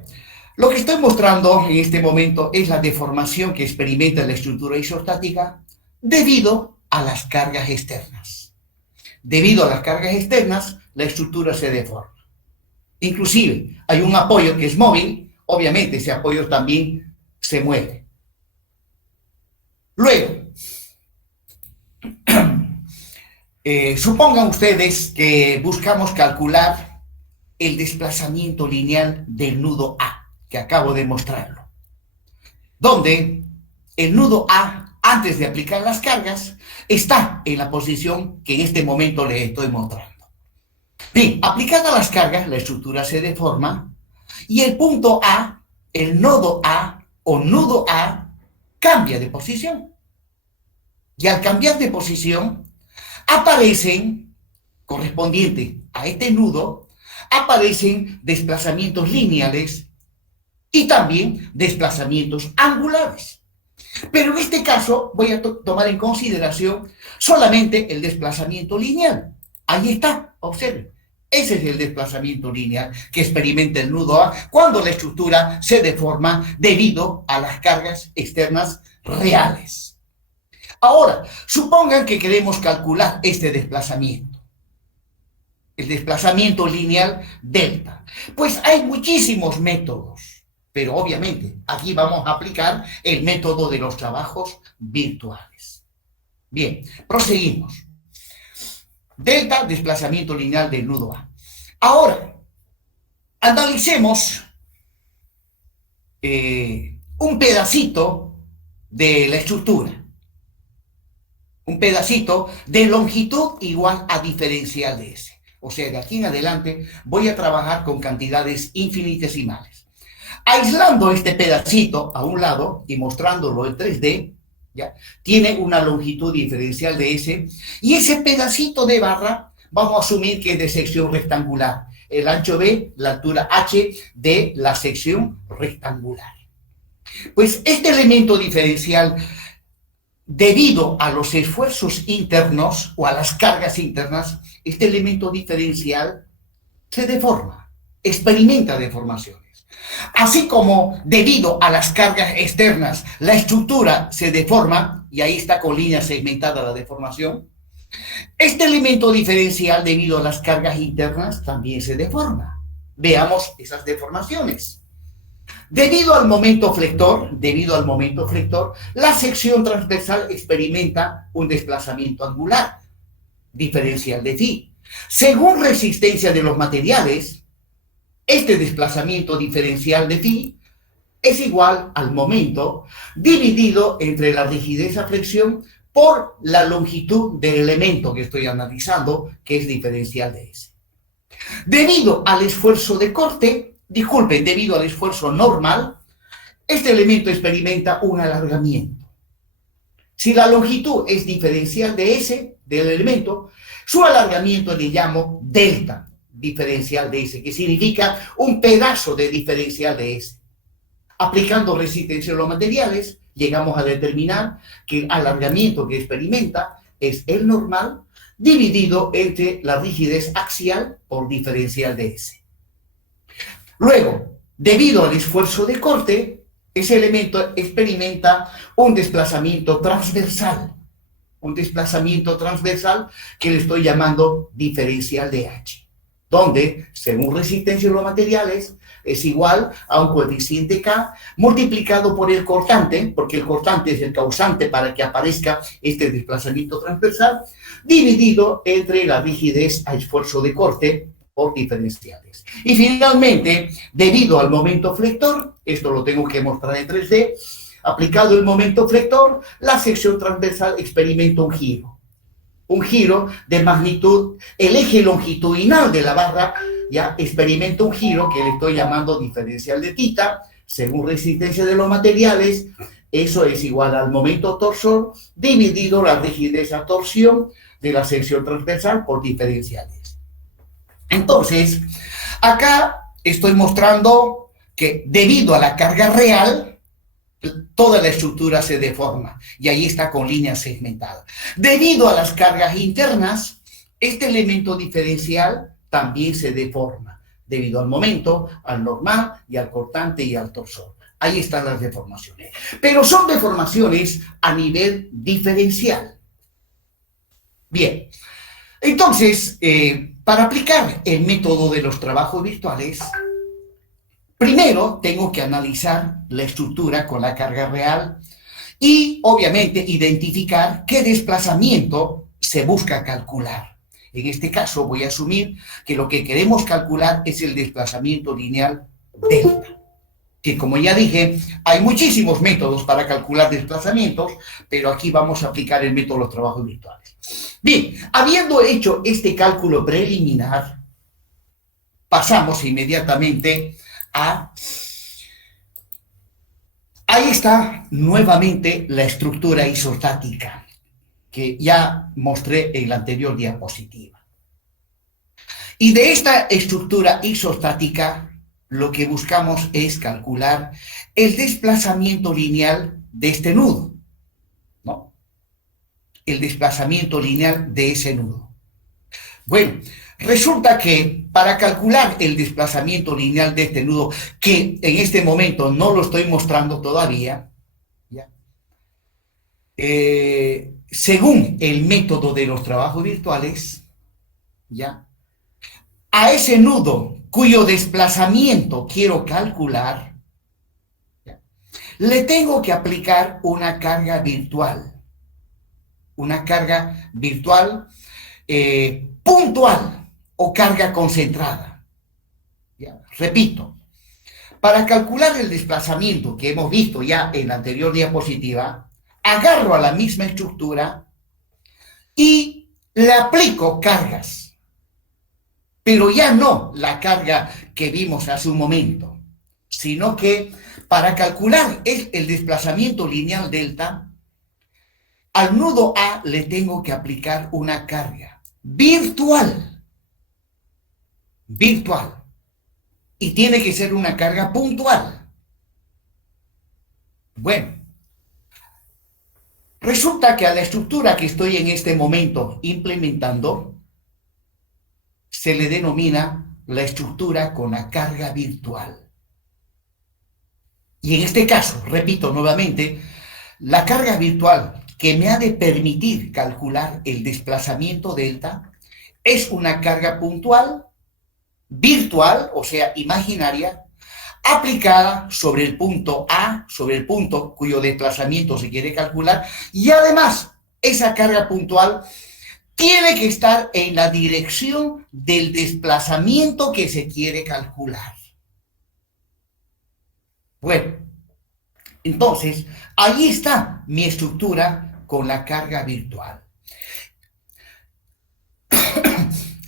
lo que estoy mostrando en este momento es la deformación que experimenta la estructura isostática debido a las cargas externas. Debido a las cargas externas, la estructura se deforma. Inclusive, hay un apoyo que es móvil, obviamente ese apoyo también se mueve. Luego, supongan ustedes que buscamos calcular el desplazamiento lineal del nudo A. que acabo de mostrarlo, donde el nudo A, antes de aplicar las cargas, está en la posición que en este momento les estoy mostrando. Bien, aplicadas las cargas, la estructura se deforma y el punto A, el nodo A o nudo A, cambia de posición. Y al cambiar de posición, aparecen, correspondiente a este nudo, aparecen desplazamientos lineales y también desplazamientos angulares. Pero en este caso voy a tomar en consideración solamente el desplazamiento lineal. Ahí está, observen. Ese es el desplazamiento lineal que experimenta el nudo A cuando la estructura se deforma debido a las cargas externas reales. Ahora, supongan que queremos calcular este desplazamiento, el desplazamiento lineal delta. Pues hay muchísimos métodos, pero obviamente aquí vamos a aplicar el método de los trabajos virtuales. Bien, proseguimos. Delta, desplazamiento lineal del nudo A. Ahora, analicemos un pedacito de la estructura. Un pedacito de longitud igual a diferencial de S. O sea, de aquí en adelante voy a trabajar con cantidades infinitesimales. Aislando este pedacito a un lado y mostrándolo en 3D, ¿ya? Tiene una longitud diferencial de S, y ese pedacito de barra vamos a asumir que es de sección rectangular. El ancho B, la altura H de la sección rectangular. Pues este elemento diferencial, debido a los esfuerzos internos o a las cargas internas, este elemento diferencial se deforma, experimenta deformaciones. Así como debido a las cargas externas la estructura se deforma, y ahí está con línea segmentada la deformación, este elemento diferencial debido a las cargas internas también se deforma. Veamos esas deformaciones. Debido al momento flector, la sección transversal experimenta un desplazamiento angular, diferencial de phi. Según resistencia de los materiales, este desplazamiento diferencial de phi es igual al momento dividido entre la rigidez a flexión por la longitud del elemento que estoy analizando, que es diferencial de S. Debido al esfuerzo de corte, debido al esfuerzo normal, este elemento experimenta un alargamiento. Si la longitud es diferencial de S, del elemento, su alargamiento le llamo delta diferencial de S, que significa un pedazo de diferencial de S. Aplicando resistencia a los materiales, llegamos a determinar que el alargamiento que experimenta es el normal dividido entre la rigidez axial por diferencial de S. Luego, debido al esfuerzo de corte, ese elemento experimenta un desplazamiento transversal que le estoy llamando diferencial de H, donde, según resistencia de los materiales, es igual a un coeficiente K multiplicado por el cortante, porque el cortante es el causante para que aparezca este desplazamiento transversal, dividido entre la rigidez a esfuerzo de corte por diferenciales. Y finalmente, debido al momento flector, esto lo tengo que mostrar en 3D, aplicado el momento flector, la sección transversal experimenta un giro de magnitud, el eje longitudinal de la barra ya experimenta un giro que le estoy llamando diferencial de tita, según resistencia de los materiales, eso es igual al momento torsor dividido la rigidez a torsión de la sección transversal por diferenciales. Entonces, acá estoy mostrando que debido a la carga real, toda la estructura se deforma y ahí está con línea segmentada. Debido a las cargas internas, este elemento diferencial también se deforma debido al momento, al normal y al cortante y al torsor. Ahí están las deformaciones. Pero son deformaciones a nivel diferencial. Bien, entonces, para aplicar el método de los trabajos virtuales, primero tengo que analizar la estructura con la carga real y, obviamente, identificar qué desplazamiento se busca calcular. En este caso voy a asumir que lo que queremos calcular es el desplazamiento lineal delta. que como ya dije, hay muchísimos métodos para calcular desplazamientos, pero aquí vamos a aplicar el método de los trabajos virtuales. Bien, habiendo hecho este cálculo preliminar, pasamos inmediatamente a... Ahí está nuevamente la estructura isostática que ya mostré en la anterior diapositiva. Y de esta estructura isostática lo que buscamos es calcular el desplazamiento lineal de este nudo, ¿no? El desplazamiento lineal de ese nudo. Bueno, resulta que para calcular el desplazamiento lineal de este nudo, que en este momento no lo estoy mostrando todavía, ¿ya? Según el método de los trabajos virtuales, ¿ya? A ese nudo cuyo desplazamiento quiero calcular, ¿ya? Le tengo que aplicar una carga virtual puntual o carga concentrada. ¿Ya? Repito, para calcular el desplazamiento que hemos visto ya en la anterior diapositiva, agarro a la misma estructura y le aplico cargas, pero ya no la carga que vimos hace un momento, sino que para calcular el desplazamiento lineal delta, al nudo A le tengo que aplicar una carga virtual, y tiene que ser una carga puntual. Bueno, resulta que a la estructura que estoy en este momento implementando se le denomina la estructura con la carga virtual. Y en este caso, repito nuevamente, la carga virtual que me ha de permitir calcular el desplazamiento delta es una carga puntual, virtual, o sea, imaginaria, aplicada sobre el punto A, sobre el punto cuyo desplazamiento se quiere calcular, y además esa carga puntual tiene que estar en la dirección del desplazamiento que se quiere calcular. Bueno, entonces, ahí está mi estructura con la carga virtual.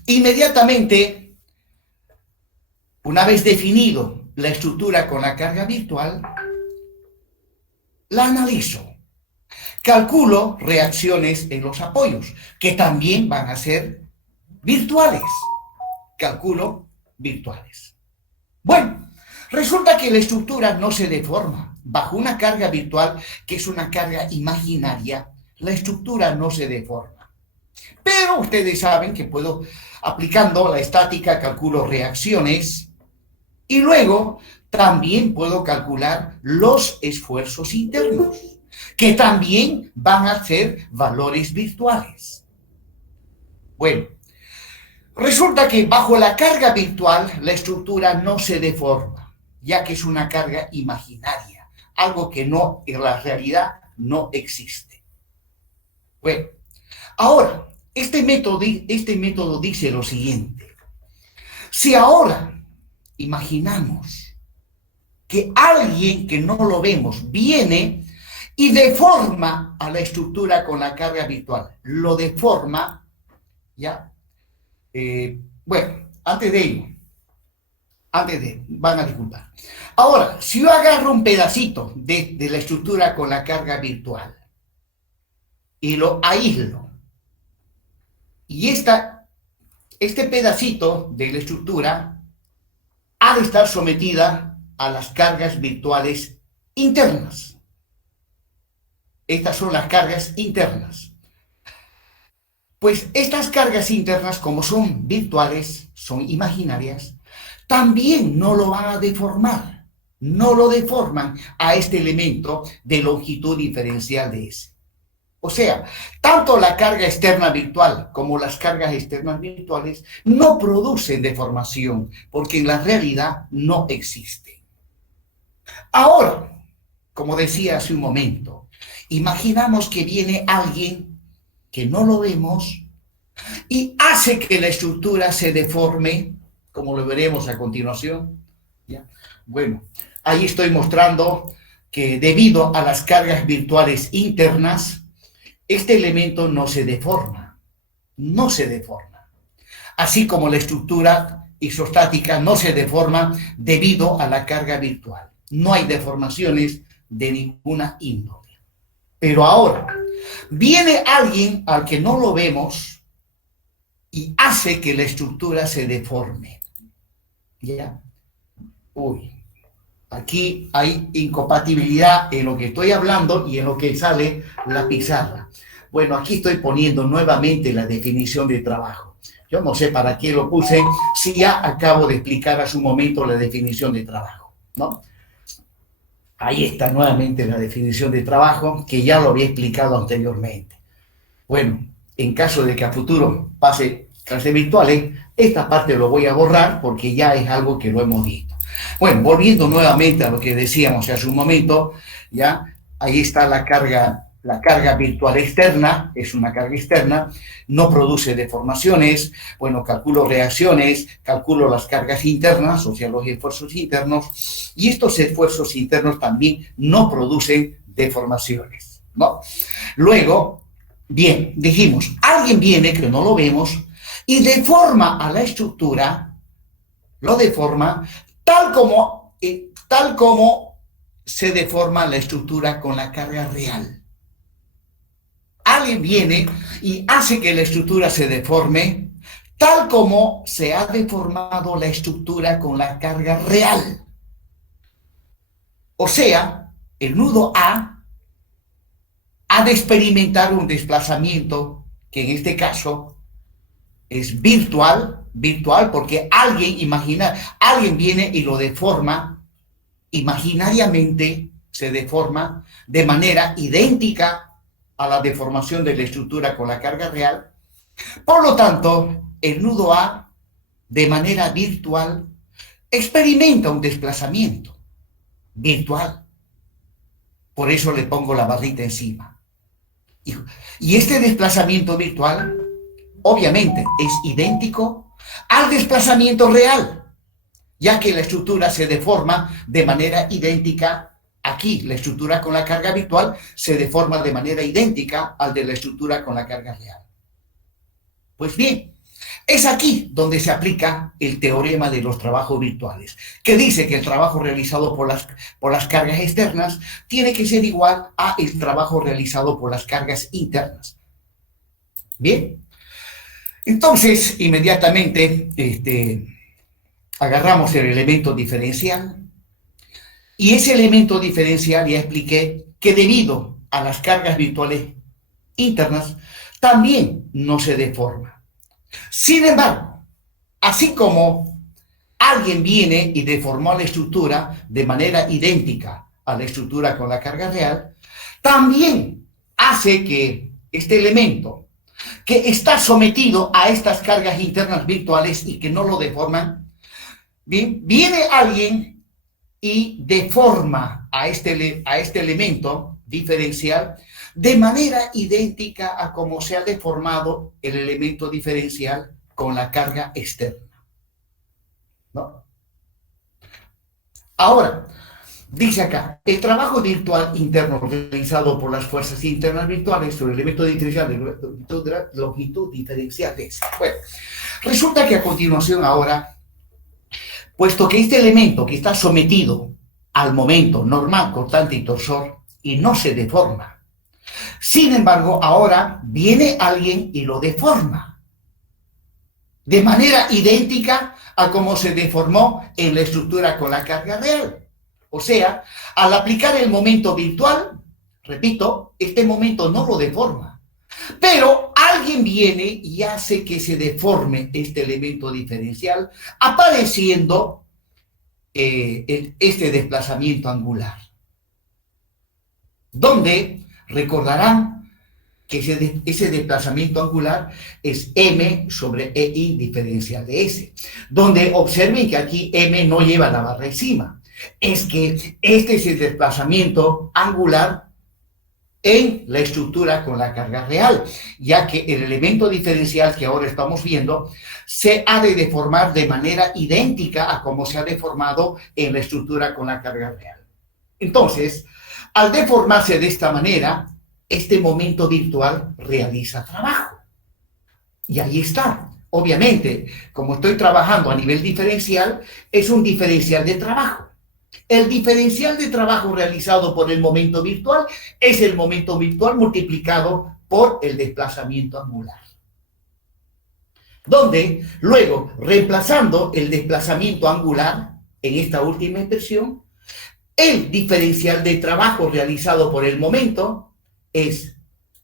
Inmediatamente, una vez definido la estructura con la carga virtual, la analizo. Calculo reacciones en los apoyos, que también van a ser virtuales. Calculo virtuales. Bueno, resulta que la estructura no se deforma. Bajo una carga virtual, que es una carga imaginaria, la estructura no se deforma. Pero ustedes saben que puedo, aplicando la estática, calculo reacciones y luego también puedo calcular los esfuerzos internos, que también van a ser valores virtuales. Bueno, resulta que bajo la carga virtual la estructura no se deforma, ya que es una carga imaginaria, algo que no, en la realidad no existe. Bueno, ahora, este método dice lo siguiente. Si ahora imaginamos que alguien que no lo vemos viene y deforma a la estructura con la carga virtual, lo deforma, ¿ya? Bueno, antes de ello, van a disculpar. Ahora, si yo agarro un pedacito de la estructura con la carga virtual y lo aíslo, y este pedacito de la estructura ha de estar sometida a las cargas virtuales internas. Estas son las cargas internas. Pues estas cargas internas, como son virtuales, son imaginarias, también no lo van a deformar. No lo deforman a este elemento de longitud diferencial de S. O sea, tanto la carga externa virtual como las cargas externas virtuales no producen deformación, porque en la realidad no existen. Ahora, como decía hace un momento, imaginamos que viene alguien que no lo vemos y hace que la estructura se deforme, como lo veremos a continuación. ¿Ya? Bueno, ahí estoy mostrando que debido a las cargas virtuales internas, este elemento no se deforma, no se deforma. Así como la estructura isostática no se deforma debido a la carga virtual. No hay deformaciones de ninguna índole. Pero ahora, viene alguien al que no lo vemos y hace que la estructura se deforme. ¿Ya? Uy, aquí hay incompatibilidad en lo que estoy hablando y en lo que sale la pizarra. Bueno, aquí estoy poniendo nuevamente la definición de trabajo. Yo no sé para qué lo puse si ya acabo de explicar hace un momento la definición de trabajo, ¿no? Ahí está nuevamente la definición de trabajo que ya lo había explicado anteriormente. Bueno, en caso de que a futuro pase clases virtuales, esta parte lo voy a borrar porque ya es algo que lo hemos visto. Bueno, volviendo nuevamente a lo que decíamos hace un momento, ya ahí está la carga virtual externa, es una carga externa, no produce deformaciones, bueno, calculo reacciones, calculo las cargas internas, o sea, los esfuerzos internos, y estos esfuerzos internos también no producen deformaciones, ¿no? Luego, bien, dijimos, alguien viene, que no lo vemos, y deforma a la estructura, lo deforma tal como se deforma la estructura con la carga real. Alguien viene y hace que la estructura se deforme tal como se ha deformado la estructura con la carga real. O sea, el nudo A ha de experimentar un desplazamiento que en este caso es virtual porque alguien viene y lo deforma imaginariamente, se deforma de manera idéntica a la deformación de la estructura con la carga real. Por lo tanto, el nudo A, de manera virtual, experimenta un desplazamiento virtual. Por eso le pongo la barrita encima. Y este desplazamiento virtual, obviamente, es idéntico al desplazamiento real, ya que la estructura se deforma de manera idéntica. Aquí, la estructura con la carga virtual se deforma de manera idéntica al de la estructura con la carga real. Pues bien, es aquí donde se aplica el teorema de los trabajos virtuales, que dice que el trabajo realizado por las cargas externas tiene que ser igual a el trabajo realizado por las cargas internas. Bien, entonces inmediatamente agarramos el elemento diferencial. Y ese elemento diferencial ya expliqué que debido a las cargas virtuales internas también no se deforma. Sin embargo, así como alguien viene y deformó la estructura de manera idéntica a la estructura con la carga real, también hace que este elemento que está sometido a estas cargas internas virtuales y que no lo deforman, bien, viene alguien y deforma a este elemento diferencial de manera idéntica a como se ha deformado el elemento diferencial con la carga externa, ¿no? Ahora, dice acá, el trabajo virtual interno realizado por las fuerzas internas virtuales sobre el elemento diferencial de longitud diferencial es. Bueno, resulta que a continuación ahora, puesto que este elemento que está sometido al momento normal, constante y torsor y no se deforma, sin embargo, ahora viene alguien y lo deforma de manera idéntica a como se deformó en la estructura con la carga real. O sea, al aplicar el momento virtual, repito, este momento no lo deforma, pero alguien viene y hace que se deforme este elemento diferencial, apareciendo este desplazamiento angular, donde recordarán que ese desplazamiento angular es m sobre EI diferencial de S, donde observen que aquí m no lleva la barra encima. Es que este es el desplazamiento angular en la estructura con la carga real, ya que el elemento diferencial que ahora estamos viendo se ha de deformar de manera idéntica a como se ha deformado en la estructura con la carga real. Entonces, al deformarse de esta manera, este momento virtual realiza trabajo. Y ahí está. Obviamente, como estoy trabajando a nivel diferencial, es un diferencial de trabajo. El diferencial de trabajo realizado por el momento virtual es el momento virtual multiplicado por el desplazamiento angular. Donde luego, reemplazando el desplazamiento angular en esta última expresión, el diferencial de trabajo realizado por el momento es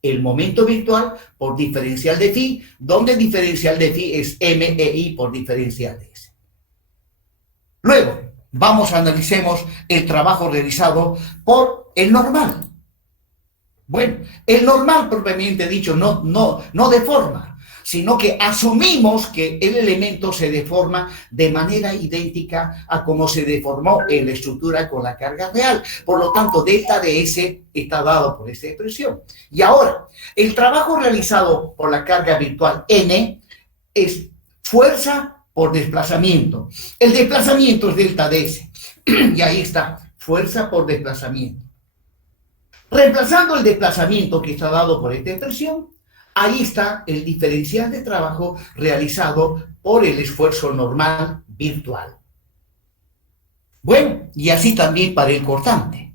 el momento virtual por diferencial de phi, donde el diferencial de phi es m e i por diferencial de s. Luego, analicemos el trabajo realizado por el normal. Bueno, el normal propiamente dicho no deforma, sino que asumimos que el elemento se deforma de manera idéntica a como se deformó en la estructura con la carga real. Por lo tanto, delta de S está dado por esta expresión. Y ahora, el trabajo realizado por la carga virtual N es fuerza por desplazamiento. El desplazamiento es delta de S. Y ahí está, fuerza por desplazamiento. Reemplazando el desplazamiento que está dado por esta expresión, ahí está el diferencial de trabajo realizado por el esfuerzo normal virtual. Bueno, y así también para el cortante.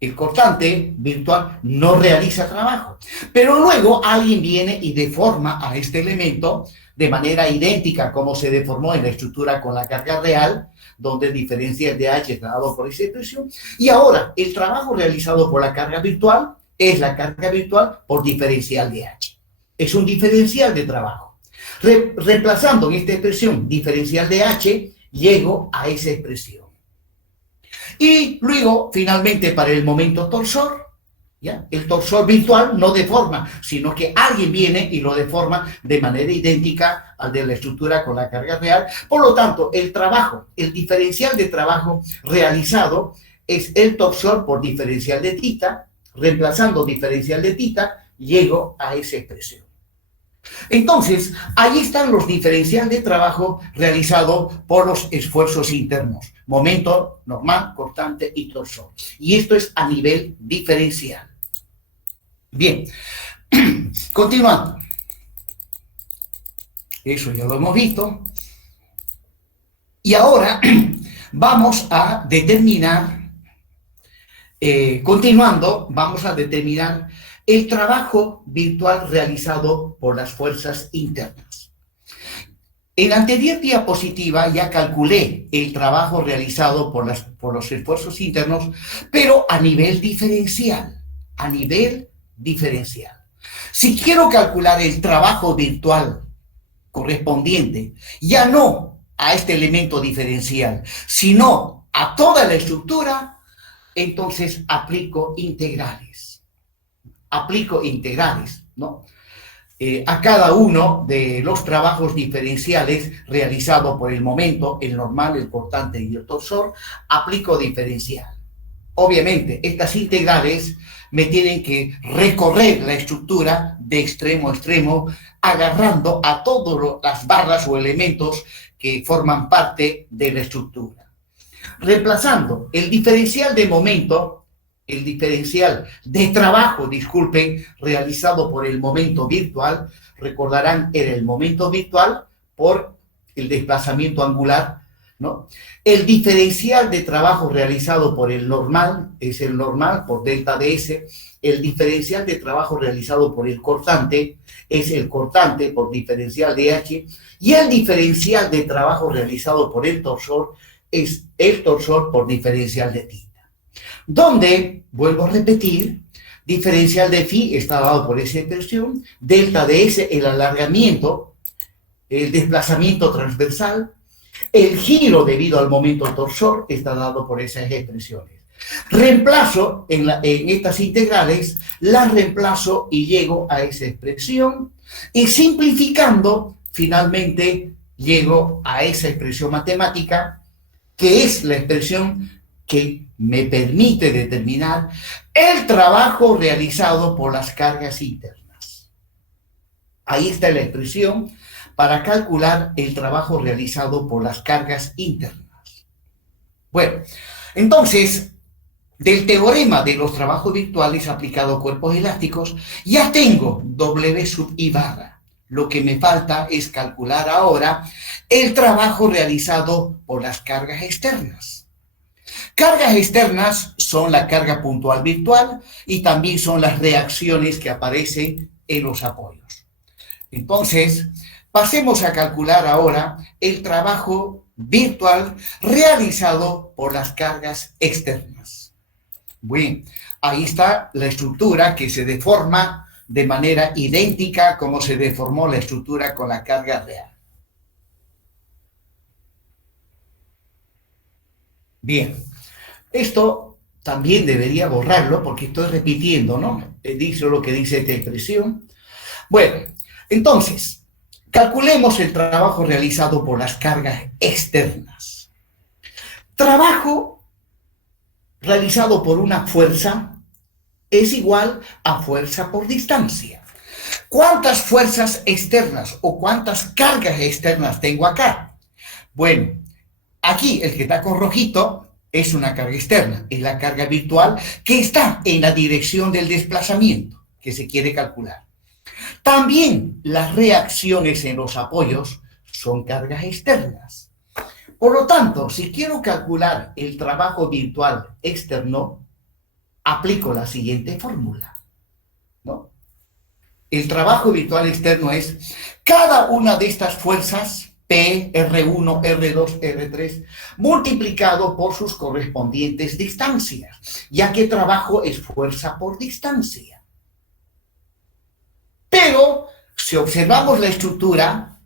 El cortante virtual no realiza trabajo, pero luego alguien viene y deforma a este elemento de manera idéntica como se deformó en la estructura con la carga real, donde el diferencial de H está dado por esa expresión. Y ahora, el trabajo realizado por la carga virtual es la carga virtual por diferencial de H. Es un diferencial de trabajo. Reemplazando en esta expresión diferencial de H, llego a esa expresión. Y luego, finalmente, para el momento torsor, ¿ya? El torsor virtual no deforma, sino que alguien viene y lo deforma de manera idéntica al de la estructura con la carga real. Por lo tanto, el trabajo, el diferencial de trabajo realizado es el torsor por diferencial de tita. Reemplazando diferencial de tita, llego a esa expresión. Entonces, ahí están los diferenciales de trabajo realizados por los esfuerzos internos, momento, normal, cortante y torsor. Y esto es a nivel diferencial. Bien, continuando. Eso ya lo hemos visto. Y ahora vamos a determinar, continuando, vamos a determinar el trabajo virtual realizado por las fuerzas internas. En la anterior diapositiva ya calculé el trabajo realizado por los esfuerzos internos, pero a nivel diferencial. A nivel diferencial. Si quiero calcular el trabajo virtual correspondiente, ya no a este elemento diferencial, sino a toda la estructura, entonces aplico integrales. ¿No? A cada uno de los trabajos diferenciales realizados por el momento, el normal, el cortante y el torsor, aplico diferencial. Obviamente, estas integrales me tienen que recorrer la estructura de extremo a extremo, agarrando a todas las barras o elementos que forman parte de la estructura. Reemplazando el diferencial de momento, el diferencial de trabajo, disculpen, realizado por el momento virtual, recordarán, era el momento virtual por el desplazamiento angular, ¿no? El diferencial de trabajo realizado por el normal, es el normal por delta de S, el diferencial de trabajo realizado por el cortante, es el cortante por diferencial de H, y el diferencial de trabajo realizado por el torsor, es el torsor por diferencial de tita. Donde, vuelvo a repetir, diferencial de phi está dado por esa expresión, delta de S, el alargamiento, el desplazamiento transversal, el giro debido al momento torsor está dado por esas expresiones. Reemplazo en estas integrales, las reemplazo y llego a esa expresión, y simplificando, finalmente llego a esa expresión matemática, que es la expresión que me permite determinar el trabajo realizado por las cargas internas. Ahí está la expresión para calcular el trabajo realizado por las cargas internas. Bueno, entonces, del teorema de los trabajos virtuales aplicado a cuerpos elásticos, ya tengo W sub I barra. Lo que me falta es calcular ahora el trabajo realizado por las cargas externas. Cargas externas son la carga puntual virtual y también son las reacciones que aparecen en los apoyos. Entonces, pasemos a calcular ahora el trabajo virtual realizado por las cargas externas. Bien, ahí está la estructura que se deforma de manera idéntica como se deformó la estructura con la carga real. Bien, esto también debería borrarlo porque estoy repitiendo, ¿no? Dice lo que dice esta expresión. Bueno, entonces, calculemos el trabajo realizado por las cargas externas. Trabajo realizado por una fuerza es igual a fuerza por distancia. ¿Cuántas fuerzas externas o cuántas cargas externas tengo acá? Bueno, aquí el que está con rojito es una carga externa, es la carga virtual que está en la dirección del desplazamiento que se quiere calcular. También las reacciones en los apoyos son cargas externas. Por lo tanto, si quiero calcular el trabajo virtual externo, aplico la siguiente fórmula, ¿no? El trabajo virtual externo es cada una de estas fuerzas P, R1, R2, R3, multiplicado por sus correspondientes distancias, ya que trabajo es fuerza por distancia. Pero, si observamos la estructura,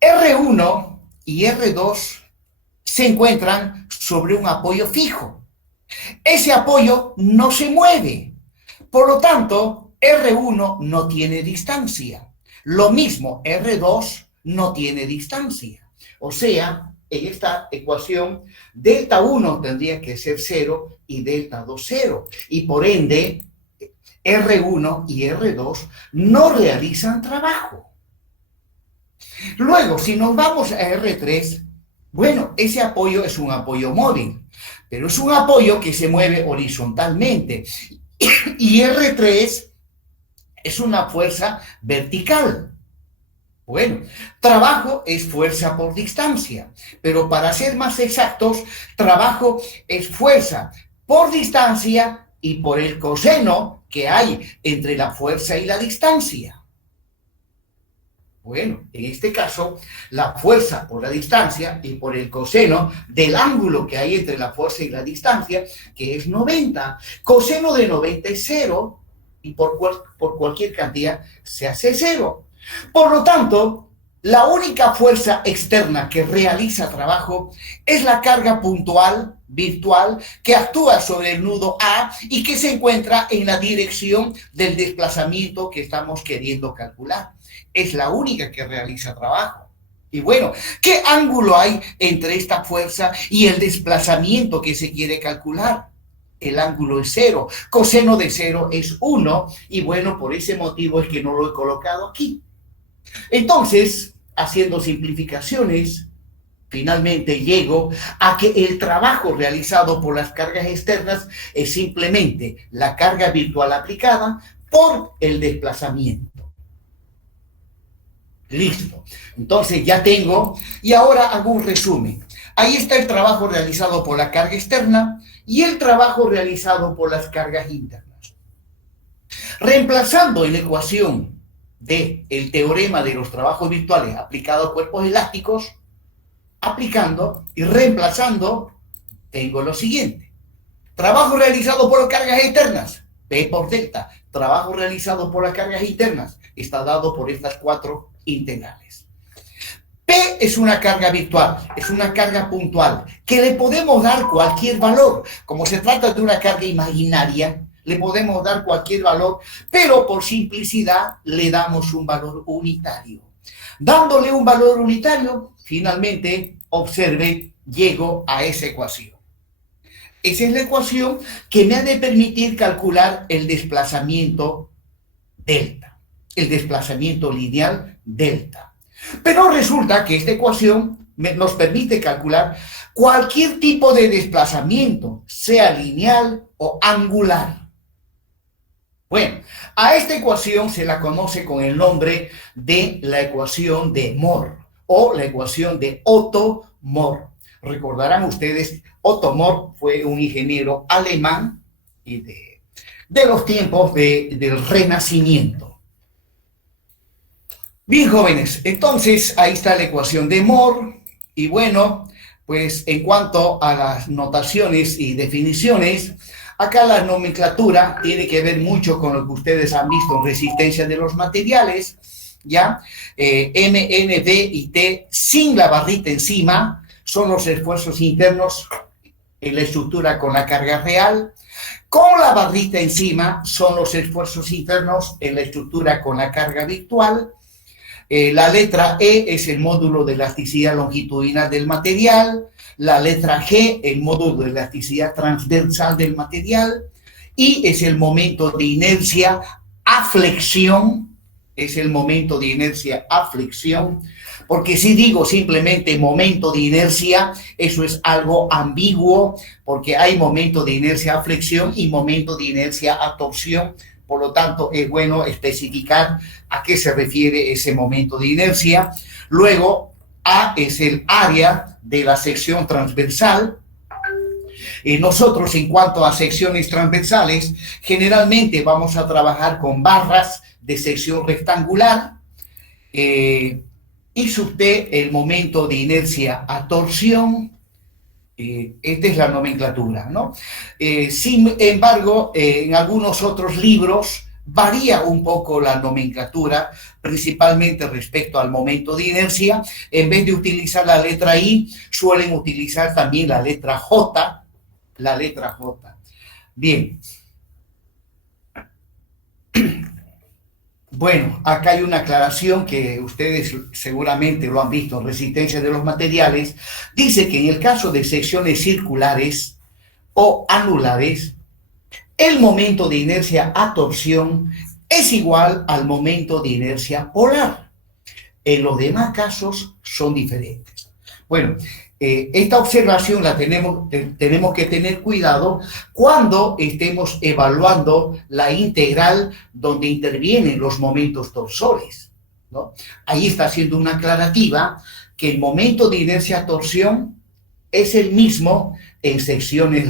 R1 y R2 se encuentran sobre un apoyo fijo. Ese apoyo no se mueve. Por lo tanto, R1 no tiene distancia. Lo mismo, R2 no tiene distancia. O sea, en esta ecuación, delta 1 tendría que ser 0 y delta 2 0. Y por ende, R1 y R2 no realizan trabajo. Luego, si nos vamos a R3, bueno, ese apoyo es un apoyo móvil, pero es un apoyo que se mueve horizontalmente. Y R3 es una fuerza vertical. Bueno, trabajo es fuerza por distancia, pero para ser más exactos, trabajo es fuerza por distancia y por el coseno que hay entre la fuerza y la distancia. Bueno, en este caso, la fuerza por la distancia y por el coseno del ángulo que hay entre la fuerza y la distancia, que es 90. Coseno de 90 es 0 y por cualquier cantidad se hace 0. Por lo tanto, la única fuerza externa que realiza trabajo es la carga puntual virtual que actúa sobre el nudo A y que se encuentra en la dirección del desplazamiento que estamos queriendo calcular. Es la única que realiza trabajo. Y bueno, ¿qué ángulo hay entre esta fuerza y el desplazamiento que se quiere calcular? El ángulo es 0. Coseno de 0 es 1. Y bueno, por ese motivo es que no lo he colocado aquí. Entonces, haciendo simplificaciones, finalmente llego a que el trabajo realizado por las cargas externas es simplemente la carga virtual aplicada por el desplazamiento. Listo. Entonces ya tengo, y ahora hago un resumen. Ahí está el trabajo realizado por la carga externa y el trabajo realizado por las cargas internas. Reemplazando en la ecuación del teorema de los trabajos virtuales aplicados a cuerpos elásticos, aplicando y reemplazando, tengo lo siguiente. Trabajo realizado por las cargas externas, P por delta. Trabajo realizado por las cargas internas está dado por estas 4 integrales. P es una carga virtual, es una carga puntual, que le podemos dar cualquier valor. Como se trata de una carga imaginaria, le podemos dar cualquier valor, pero por simplicidad le damos un valor unitario. Dándole un valor unitario, finalmente, observe, llego a esa ecuación. Esa es la ecuación que me ha de permitir calcular el desplazamiento delta, el desplazamiento lineal delta. Pero resulta que esta ecuación nos permite calcular cualquier tipo de desplazamiento, sea lineal o angular. Bueno, a esta ecuación se la conoce con el nombre de la ecuación de Mohr o la ecuación de Otto Mohr. Recordarán ustedes, Otto Mohr fue un ingeniero alemán y de los tiempos del Renacimiento. Bien, jóvenes, entonces ahí está la ecuación de Mohr. Y bueno, pues en cuanto a las notaciones y definiciones, acá la nomenclatura tiene que ver mucho con lo que ustedes han visto en resistencia de los materiales, ¿ya? M, N, D y T sin la barrita encima son los esfuerzos internos en la estructura con la carga real. Con la barrita encima son los esfuerzos internos en la estructura con la carga virtual. La letra E es el módulo de elasticidad longitudinal del material. La letra G, el módulo de elasticidad transversal del material. I es el momento de inercia a flexión. Es el momento de inercia a flexión. Porque si digo simplemente momento de inercia, eso es algo ambiguo, porque hay momento de inercia a flexión y momento de inercia a torsión. Por lo tanto, es bueno especificar a qué se refiere ese momento de inercia. Luego, A es el área de la sección transversal. Nosotros, en cuanto a secciones transversales, generalmente vamos a trabajar con barras de sección rectangular. Y sub T, el momento de inercia a torsión. Esta es la nomenclatura, ¿no? Sin embargo, en algunos otros libros varía un poco la nomenclatura, principalmente respecto al momento de inercia. En vez de utilizar la letra I, suelen utilizar también la letra J. La letra J. Bien. Bueno, acá hay una aclaración que ustedes seguramente lo han visto, resistencia de los materiales. Dice que en el caso de secciones circulares o anulares, el momento de inercia a torsión es igual al momento de inercia polar. En los demás casos son diferentes. Bueno, esta observación la tenemos que tener cuidado cuando estemos evaluando la integral donde intervienen los momentos torsores, ¿no? Ahí está haciendo una aclarativa que el momento de inercia a torsión es el mismo en secciones,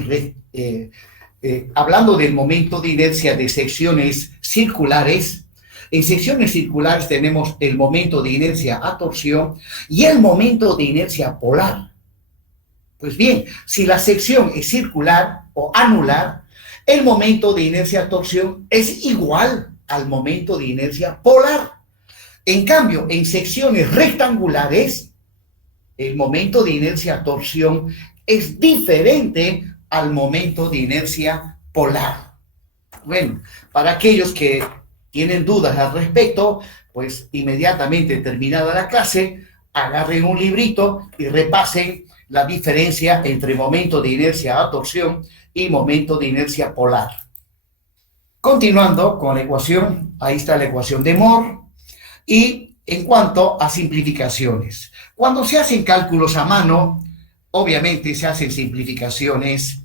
hablando del momento de inercia de secciones circulares. En secciones circulares tenemos el momento de inercia a torsión y el momento de inercia polar. Pues bien, si la sección es circular o anular, el momento de inercia a torsión es igual al momento de inercia polar. En cambio, en secciones rectangulares, el momento de inercia a torsión es diferente al momento de inercia polar. Bueno, para aquellos que tienen dudas al respecto, pues inmediatamente terminada la clase, agarren un librito y repasen la diferencia entre momento de inercia a torsión y momento de inercia polar. Continuando con la ecuación, ahí está la ecuación de Mohr. Y en cuanto a simplificaciones, cuando se hacen cálculos a mano, obviamente se hacen simplificaciones,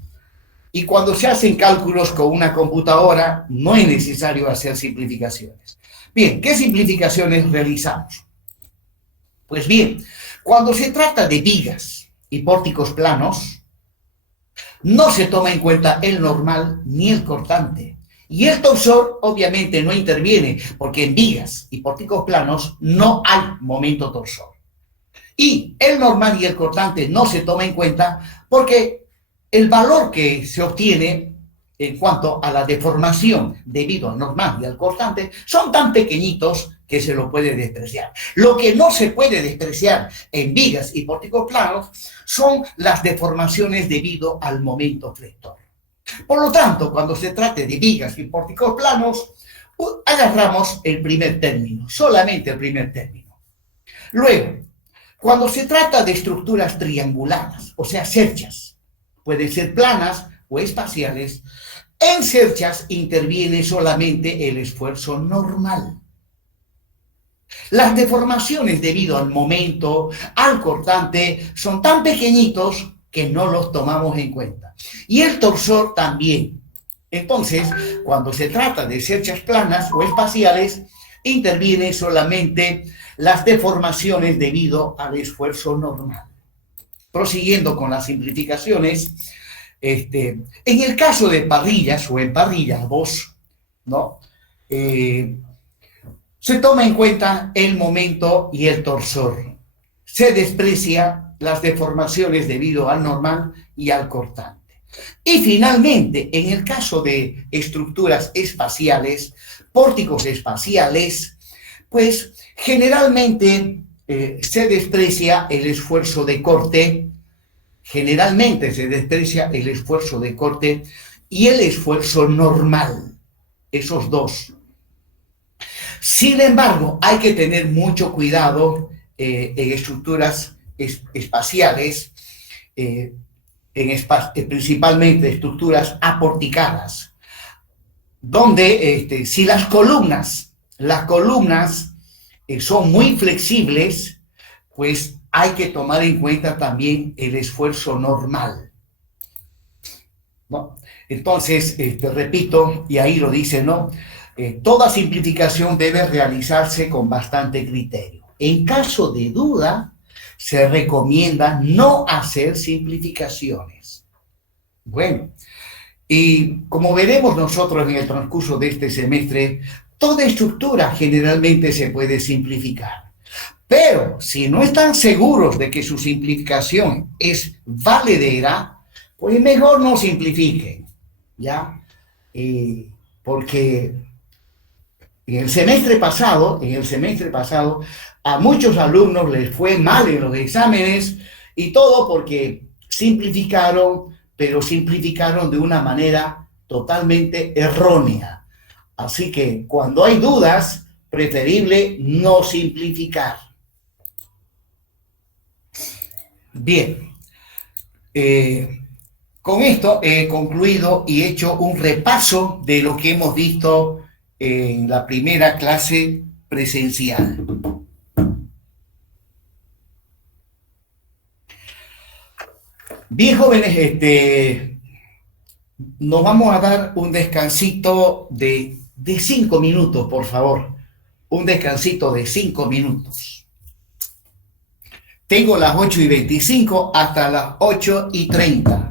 y cuando se hacen cálculos con una computadora, no es necesario hacer simplificaciones. Bien, ¿qué simplificaciones realizamos? Pues bien, cuando se trata de vigas y pórticos planos, no se toma en cuenta el normal ni el cortante. Y el torsor obviamente no interviene, porque en vigas y pórticos planos no hay momento torsor. Y el normal y el cortante no se toma en cuenta porque el valor que se obtiene en cuanto a la deformación debido al normal y al cortante son tan pequeñitos que se lo puede despreciar. Lo que no se puede despreciar en vigas y pórticos planos son las deformaciones debido al momento flector. Por lo tanto, cuando se trate de vigas y pórticos planos, agarramos el primer término, solamente el primer término. Luego, cuando se trata de estructuras trianguladas, o sea, cerchas, pueden ser planas o espaciales, en cerchas interviene solamente el esfuerzo normal. Las deformaciones debido al momento, al cortante, son tan pequeñitos que no los tomamos en cuenta. Y el torsor también. Entonces, cuando se trata de cerchas planas o espaciales, interviene solamente las deformaciones debido al esfuerzo normal. Prosiguiendo con las simplificaciones, en el caso de parrillas o en parrillas 2, ¿no? Se toma en cuenta el momento y el torsor. Se desprecia las deformaciones debido al normal y al cortante. Y finalmente, en el caso de estructuras espaciales, pórticos espaciales, pues generalmente se desprecia el esfuerzo de corte, generalmente se desprecia el esfuerzo de corte y el esfuerzo normal, esos dos. Sin embargo, hay que tener mucho cuidado en estructuras espaciales, principalmente estructuras aporticadas, donde si las columnas son muy flexibles, pues hay que tomar en cuenta también el esfuerzo normal, ¿no? Entonces, repito, y ahí lo dice, ¿no? Toda simplificación debe realizarse con bastante criterio. En caso de duda, se recomienda no hacer simplificaciones. Bueno, y como veremos nosotros en el transcurso de este semestre, toda estructura generalmente se puede simplificar. Pero si no están seguros de que su simplificación es valedera, pues mejor no simplifiquen, ¿ya? Porque en el semestre pasado, a muchos alumnos les fue mal en los exámenes y todo porque simplificaron, pero simplificaron de una manera totalmente errónea. Así que cuando hay dudas, preferible no simplificar. Bien, con esto he concluido y hecho un repaso de lo que hemos visto en la primera clase presencial. Bien, jóvenes, nos vamos a dar un descansito de 5 minutos, por favor. Un descansito de 5 minutos. Tengo las 8:25 hasta las 8:30.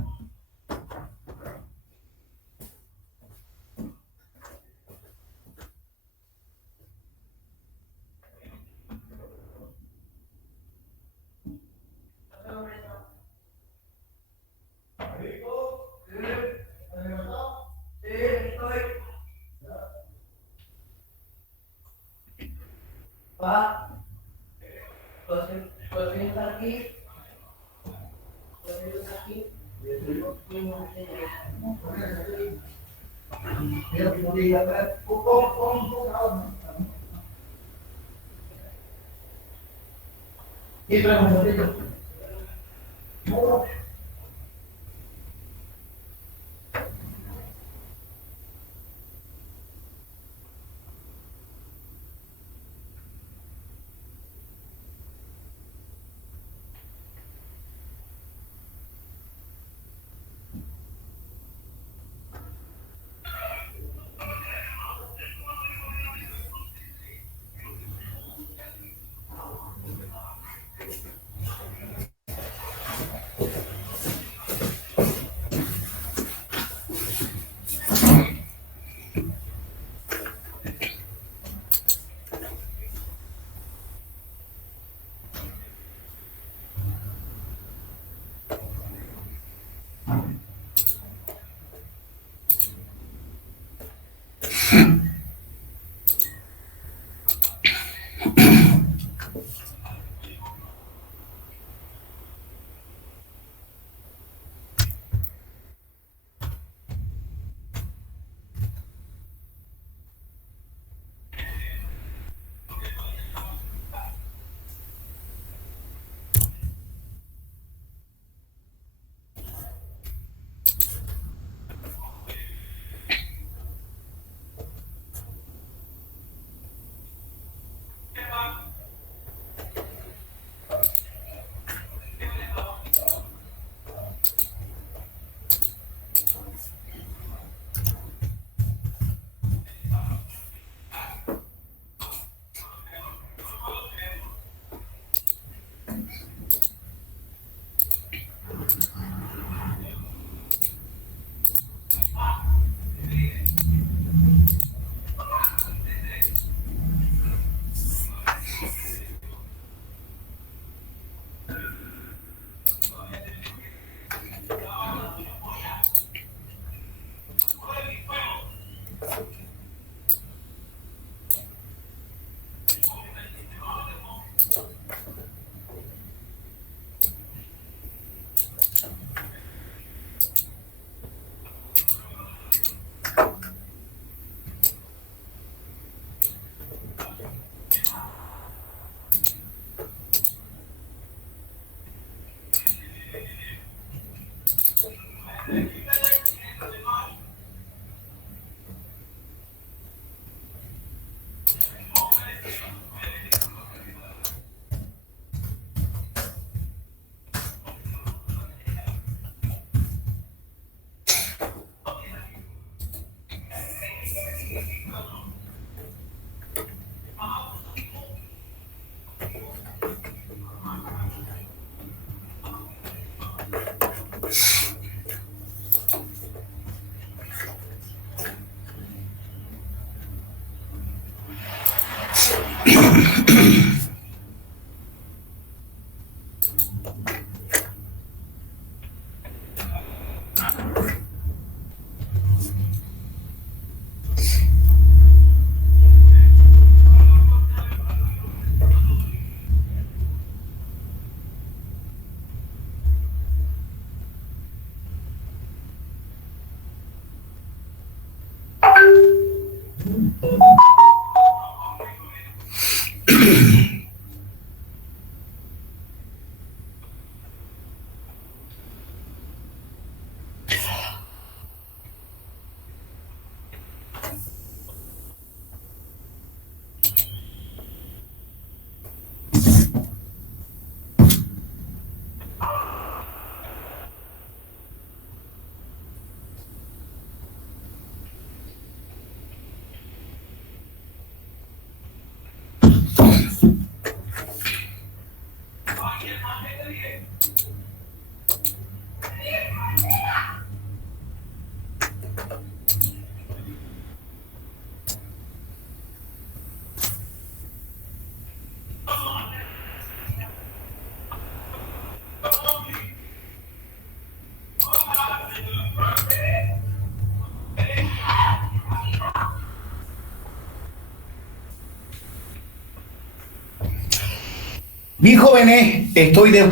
Bien, jóvenes, estoy de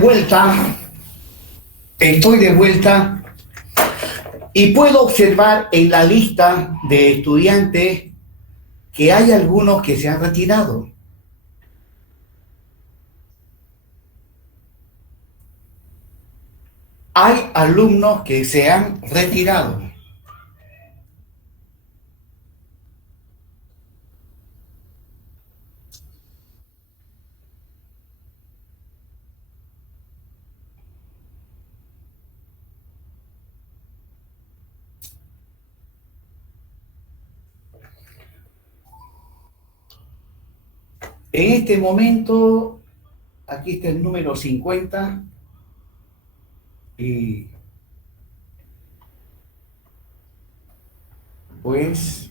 vuelta y puedo observar en la lista de estudiantes que hay algunos que se han retirado. Hay alumnos que se han retirado. En este momento, aquí está el número 50 y pues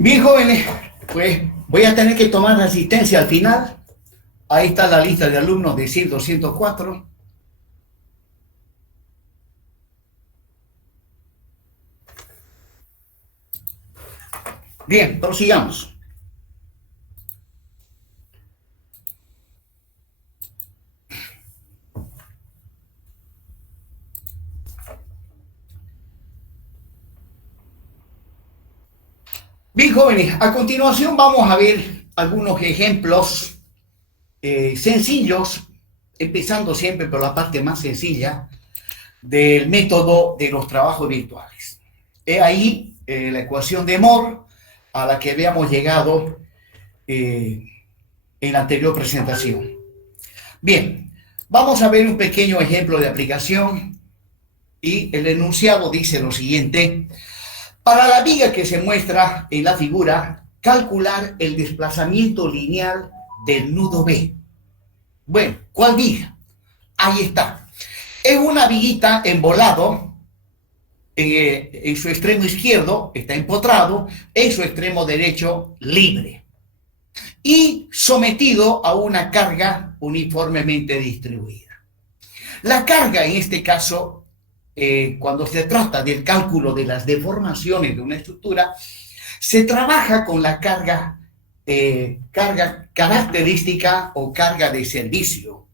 bien, jóvenes, pues voy a tener que tomar asistencia al final. Ahí está la lista de alumnos de CIR 204. Bien, prosigamos. Bien, jóvenes, a continuación vamos a ver algunos ejemplos sencillos, empezando siempre por la parte más sencilla del método de los trabajos virtuales. He ahí la ecuación de Moore a la que habíamos llegado en la anterior presentación. Bien, vamos a ver un pequeño ejemplo de aplicación y el enunciado dice lo siguiente. Para la viga que se muestra en la figura, calcular el desplazamiento lineal del nudo B. Bueno, ¿cuál viga? Ahí está. Es una viguita embolado, en su extremo izquierdo está empotrado, en su extremo derecho libre y sometido a una carga uniformemente distribuida. La carga en este caso, cuando se trata del cálculo de las deformaciones de una estructura, se trabaja con la carga característica o carga de servicio.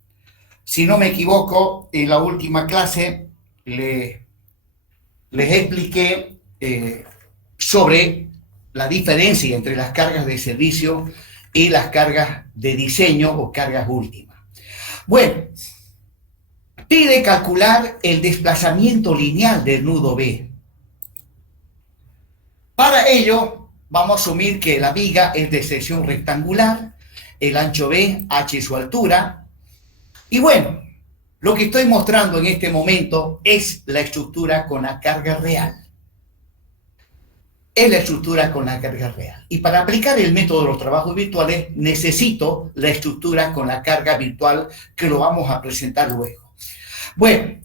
Si no me equivoco, en la última clase les expliqué sobre la diferencia entre las cargas de servicio y las cargas de diseño o cargas últimas. Bueno, pide calcular el desplazamiento lineal del nudo B. Para ello, vamos a asumir que la viga es de sección rectangular, el ancho B, h su altura. Y bueno, lo que estoy mostrando en este momento es la estructura con la carga real. Es la estructura con la carga real. Y para aplicar el método de los trabajos virtuales, necesito la estructura con la carga virtual, que lo vamos a presentar luego. Bueno,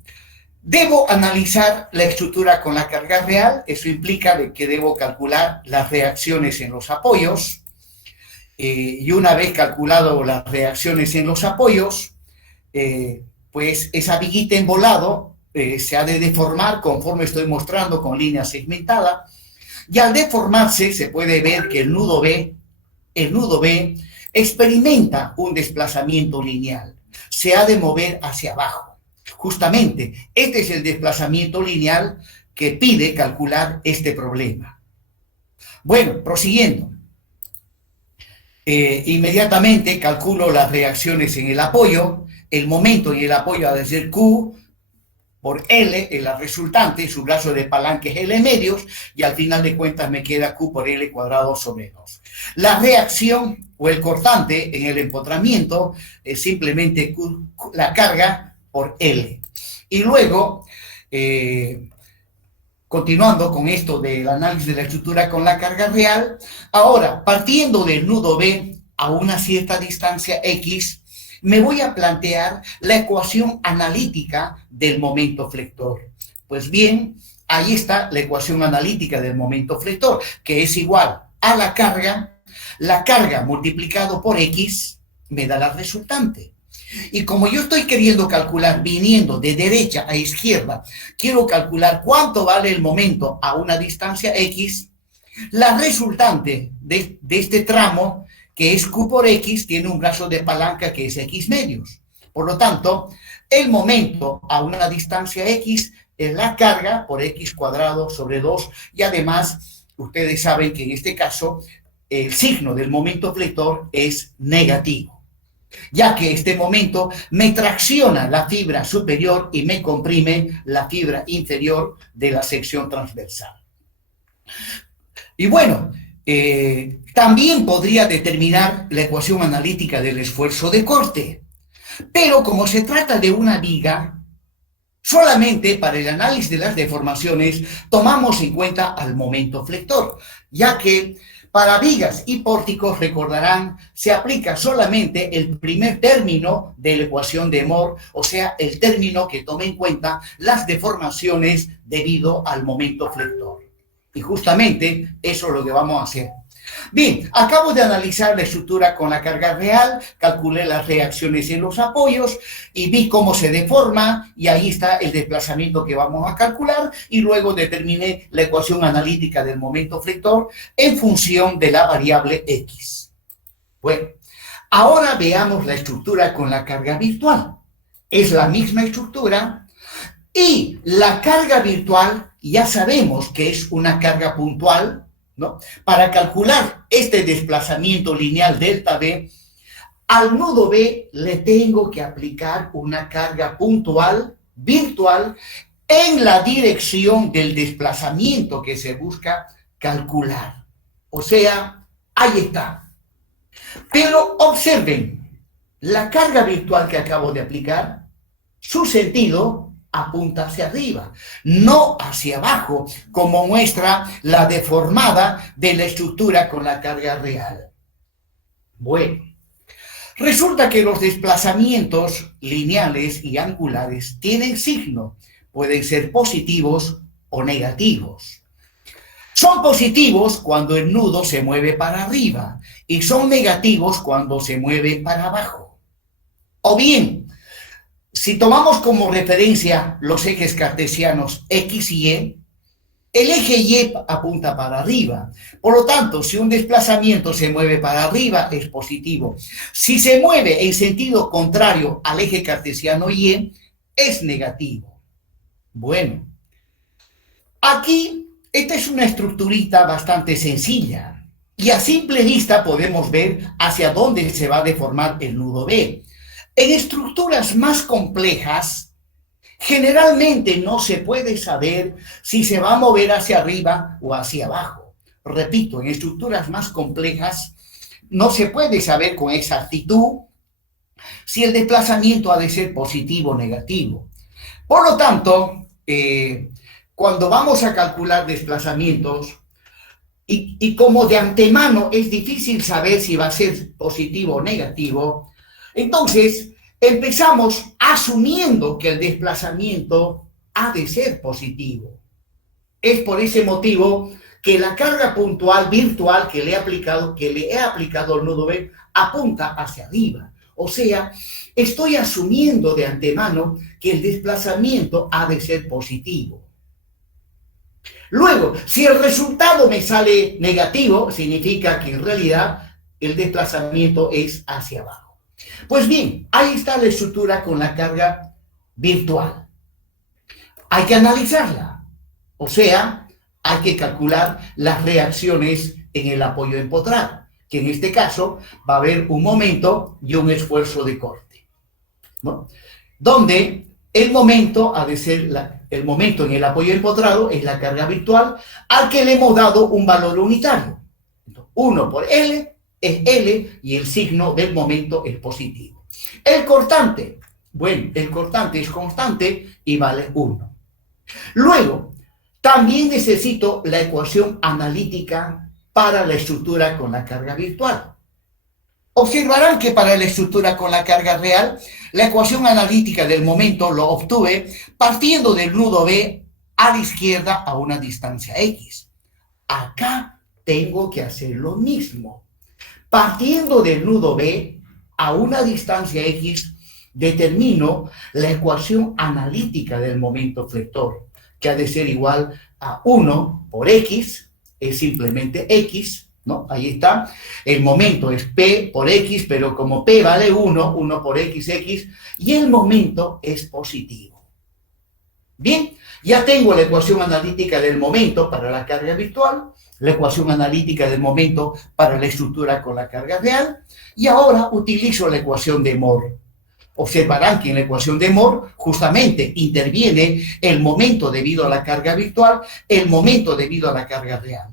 debo analizar la estructura con la carga real. Eso implica que debo calcular las reacciones en los apoyos. Y una vez calculado las reacciones en los apoyos, pues esa viguita embolado se ha de deformar conforme estoy mostrando con línea segmentada. Y al deformarse se puede ver que el nudo B experimenta un desplazamiento lineal. Se ha de mover hacia abajo. Justamente, este es el desplazamiento lineal que pide calcular este problema. Bueno, prosiguiendo. Inmediatamente calculo las reacciones en el apoyo. El momento en el apoyo ha de ser Q por L, en la resultante, su brazo de palanca es L medios, y al final de cuentas me queda Q por L cuadrado sobre 2. La reacción o el cortante en el empotramiento es simplemente la carga por L. Y luego, continuando con esto del análisis de la estructura con la carga real, ahora, partiendo del nudo B a una cierta distancia X, me voy a plantear la ecuación analítica del momento flector. Pues bien, ahí está la ecuación analítica del momento flector, que es igual a la carga multiplicado por X me da la resultante. Y como yo estoy queriendo calcular, viniendo de derecha a izquierda, quiero calcular cuánto vale el momento a una distancia X, la resultante de este tramo, que es Q por X, tiene un brazo de palanca que es X medios. Por lo tanto, el momento a una distancia X es la carga por X cuadrado sobre 2, y además, ustedes saben que en este caso, el signo del momento flector es negativo, ya que este momento me tracciona la fibra superior y me comprime la fibra inferior de la sección transversal. Y bueno, también podría determinar la ecuación analítica del esfuerzo de corte, pero como se trata de una viga, solamente para el análisis de las deformaciones tomamos en cuenta al momento flector, ya que para vigas y pórticos, recordarán, se aplica solamente el primer término de la ecuación de Mohr, o sea, el término que toma en cuenta las deformaciones debido al momento flector. Y justamente eso es lo que vamos a hacer. Bien, acabo de analizar la estructura con la carga real, calculé las reacciones en los apoyos y vi cómo se deforma, y ahí está el desplazamiento que vamos a calcular, y luego determiné la ecuación analítica del momento flector en función de la variable X. Bueno, ahora veamos la estructura con la carga virtual. Es la misma estructura, y la carga virtual ya sabemos que es una carga puntual, ¿no? Para calcular este desplazamiento lineal delta B, al nudo B le tengo que aplicar una carga puntual, virtual, en la dirección del desplazamiento que se busca calcular. O sea, ahí está. Pero observen, la carga virtual que acabo de aplicar, su sentido apunta hacia arriba, no hacia abajo, como muestra la deformada de la estructura con la carga real. Bueno, Resulta que los desplazamientos lineales y angulares tienen signo, pueden ser positivos o negativos. Son positivos cuando el nudo se mueve para arriba y son negativos cuando se mueve para abajo. O bien, si tomamos como referencia los ejes cartesianos X y Y, el eje Y apunta para arriba. Por lo tanto, si un desplazamiento se mueve para arriba, es positivo. Si se mueve en sentido contrario al eje cartesiano Y, es negativo. Bueno, aquí esta es una estructurita bastante sencilla. Y a simple vista podemos ver hacia dónde se va a deformar el nudo B. En estructuras más complejas, generalmente no se puede saber si se va a mover hacia arriba o hacia abajo. Repito, en estructuras más complejas no se puede saber con exactitud si el desplazamiento ha de ser positivo o negativo. Por lo tanto, cuando vamos a calcular desplazamientos, y como de antemano es difícil saber si va a ser positivo o negativo, entonces empezamos asumiendo que el desplazamiento ha de ser positivo. Es por ese motivo que la carga puntual virtual que le he aplicado al nudo B apunta hacia arriba. O sea, estoy asumiendo de antemano que el desplazamiento ha de ser positivo. Luego, si el resultado me sale negativo, significa que en realidad el desplazamiento es hacia abajo. Pues bien, ahí está la estructura con la carga virtual. Hay que analizarla, o sea, hay que calcular las reacciones en el apoyo empotrado, que en este caso va a haber un momento y un esfuerzo de corte, ¿no? Donde el momento ha de ser el momento en el apoyo empotrado es la carga virtual al que le hemos dado un valor unitario. Entonces, 1 por L es L y el signo del momento es positivo. El cortante, bueno, el cortante es constante y vale 1. Luego, también necesito la ecuación analítica para la estructura con la carga virtual. Observarán que para la estructura con la carga real, la ecuación analítica del momento lo obtuve partiendo del nudo B a la izquierda a una distancia X. Acá tengo que hacer lo mismo. Partiendo del nudo B a una distancia X, determino la ecuación analítica del momento flector, que ha de ser igual a 1 por X, es simplemente X, ¿no? Ahí está. El momento es P por X, pero como P vale 1, 1 por X, y el momento es positivo. Bien, ya tengo la ecuación analítica del momento para la carga virtual, la ecuación analítica del momento para la estructura con la carga real, y ahora utilizo la ecuación de Moore. Observarán que en la ecuación de Moore justamente interviene el momento debido a la carga virtual, el momento debido a la carga real.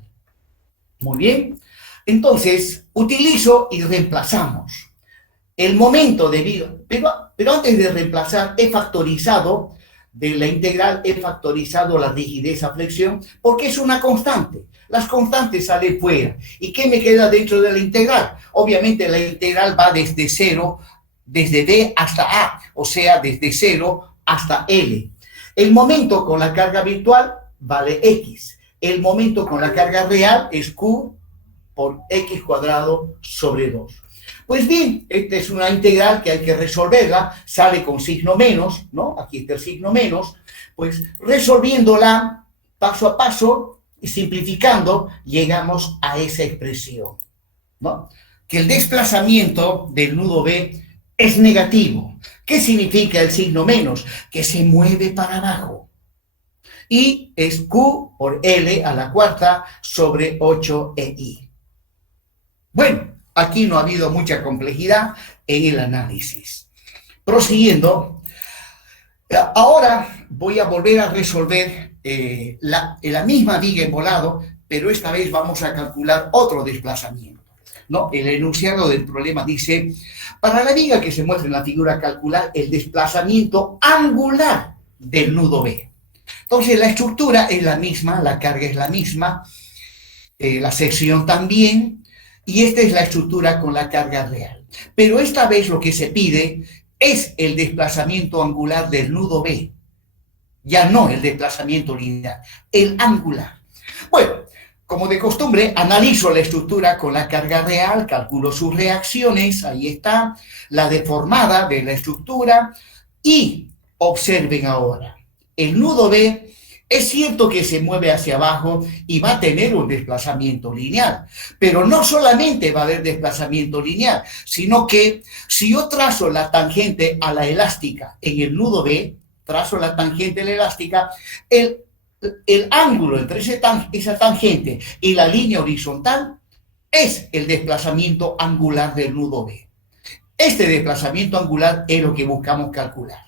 Muy bien, entonces utilizo y reemplazamos el momento debido, pero antes de reemplazar he factorizado de la integral, he factorizado la rigidez a flexión porque es una constante. Las constantes salen fuera. ¿Y qué me queda dentro de la integral? Obviamente la integral va desde 0, desde D hasta A, o sea, desde 0 hasta L. El momento con la carga virtual vale X. El momento con la carga real es Q por X cuadrado sobre 2. Pues bien, esta es una integral que hay que resolverla, sale con signo menos, ¿no? Aquí está el signo menos, pues resolviéndola paso a paso y simplificando, llegamos a esa expresión, ¿no? Que el desplazamiento del nudo B es negativo. ¿Qué significa el signo menos? Que se mueve para abajo. Y es Q por L a la cuarta sobre 8EI. Bueno, aquí no ha habido mucha complejidad en el análisis. Prosiguiendo, ahora voy a volver a resolver la misma viga en volado, pero esta vez vamos a calcular otro desplazamiento, ¿no? El enunciado del problema dice, para la viga que se muestra en la figura, calcular el desplazamiento angular del nudo B. Entonces la estructura es la misma, la carga es la misma, la sección también, Y esta es la estructura con la carga real. Pero esta vez lo que se pide es el desplazamiento angular del nudo B. Ya no el desplazamiento lineal, el angular. Bueno, como de costumbre, analizo la estructura con la carga real, calculo sus reacciones, ahí está, la deformada de la estructura, y observen ahora, el nudo B es cierto que se mueve hacia abajo y va a tener un desplazamiento lineal, pero no solamente va a haber desplazamiento lineal, sino que si yo trazo la tangente a la elástica en el nudo B, trazo la tangente a la elástica, el ángulo entre esa tangente y la línea horizontal es el desplazamiento angular del nudo B. Este desplazamiento angular es lo que buscamos calcular.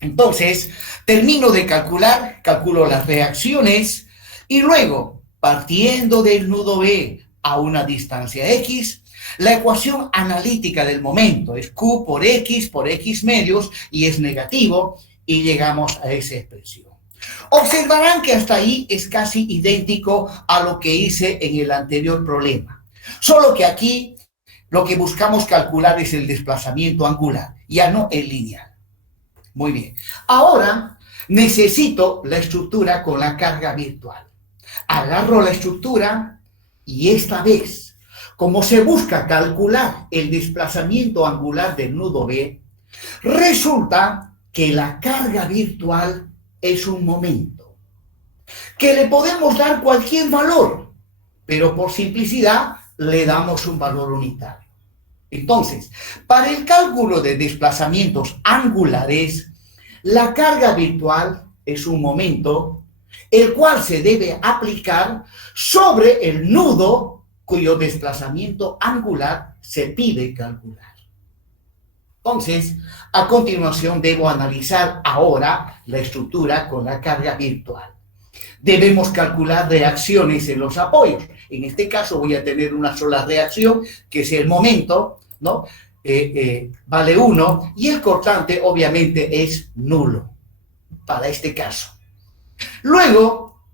Entonces, termino de calcular, calculo las reacciones y luego, partiendo del nudo B a una distancia X, la ecuación analítica del momento es Q por X medios y es negativo y llegamos a esa expresión. Observarán que hasta ahí es casi idéntico a lo que hice en el anterior problema, solo que aquí lo que buscamos calcular es el desplazamiento angular, ya no el lineal. Muy bien. Ahora necesito la estructura con la carga virtual. Agarro la estructura y esta vez, como se busca calcular el desplazamiento angular del nudo B, resulta que la carga virtual es un momento, que le podemos dar cualquier valor, pero por simplicidad le damos un valor unitario. Entonces, para el cálculo de desplazamientos angulares, la carga virtual es un momento, el cual se debe aplicar sobre el nudo cuyo desplazamiento angular se pide calcular. Entonces, a continuación debo analizar ahora la estructura con la carga virtual. Debemos calcular reacciones en los apoyos. En este caso voy a tener una sola reacción, que es el momento, ¿no? Vale 1, y el cortante obviamente es nulo para este caso. Luego,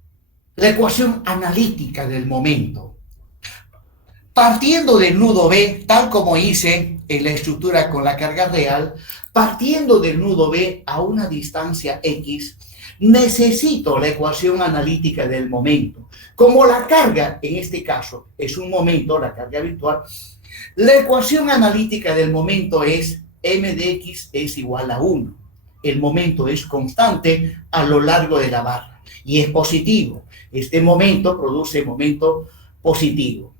la ecuación analítica del momento. Partiendo del nudo B, tal como hice en la estructura con la carga real, partiendo del nudo B a una distancia X, necesito la ecuación analítica del momento. Como la carga, en este caso, es un momento, la carga virtual, la ecuación analítica del momento es m de x es igual a 1. El momento es constante a lo largo de la barra y es positivo. Este momento produce momento positivo.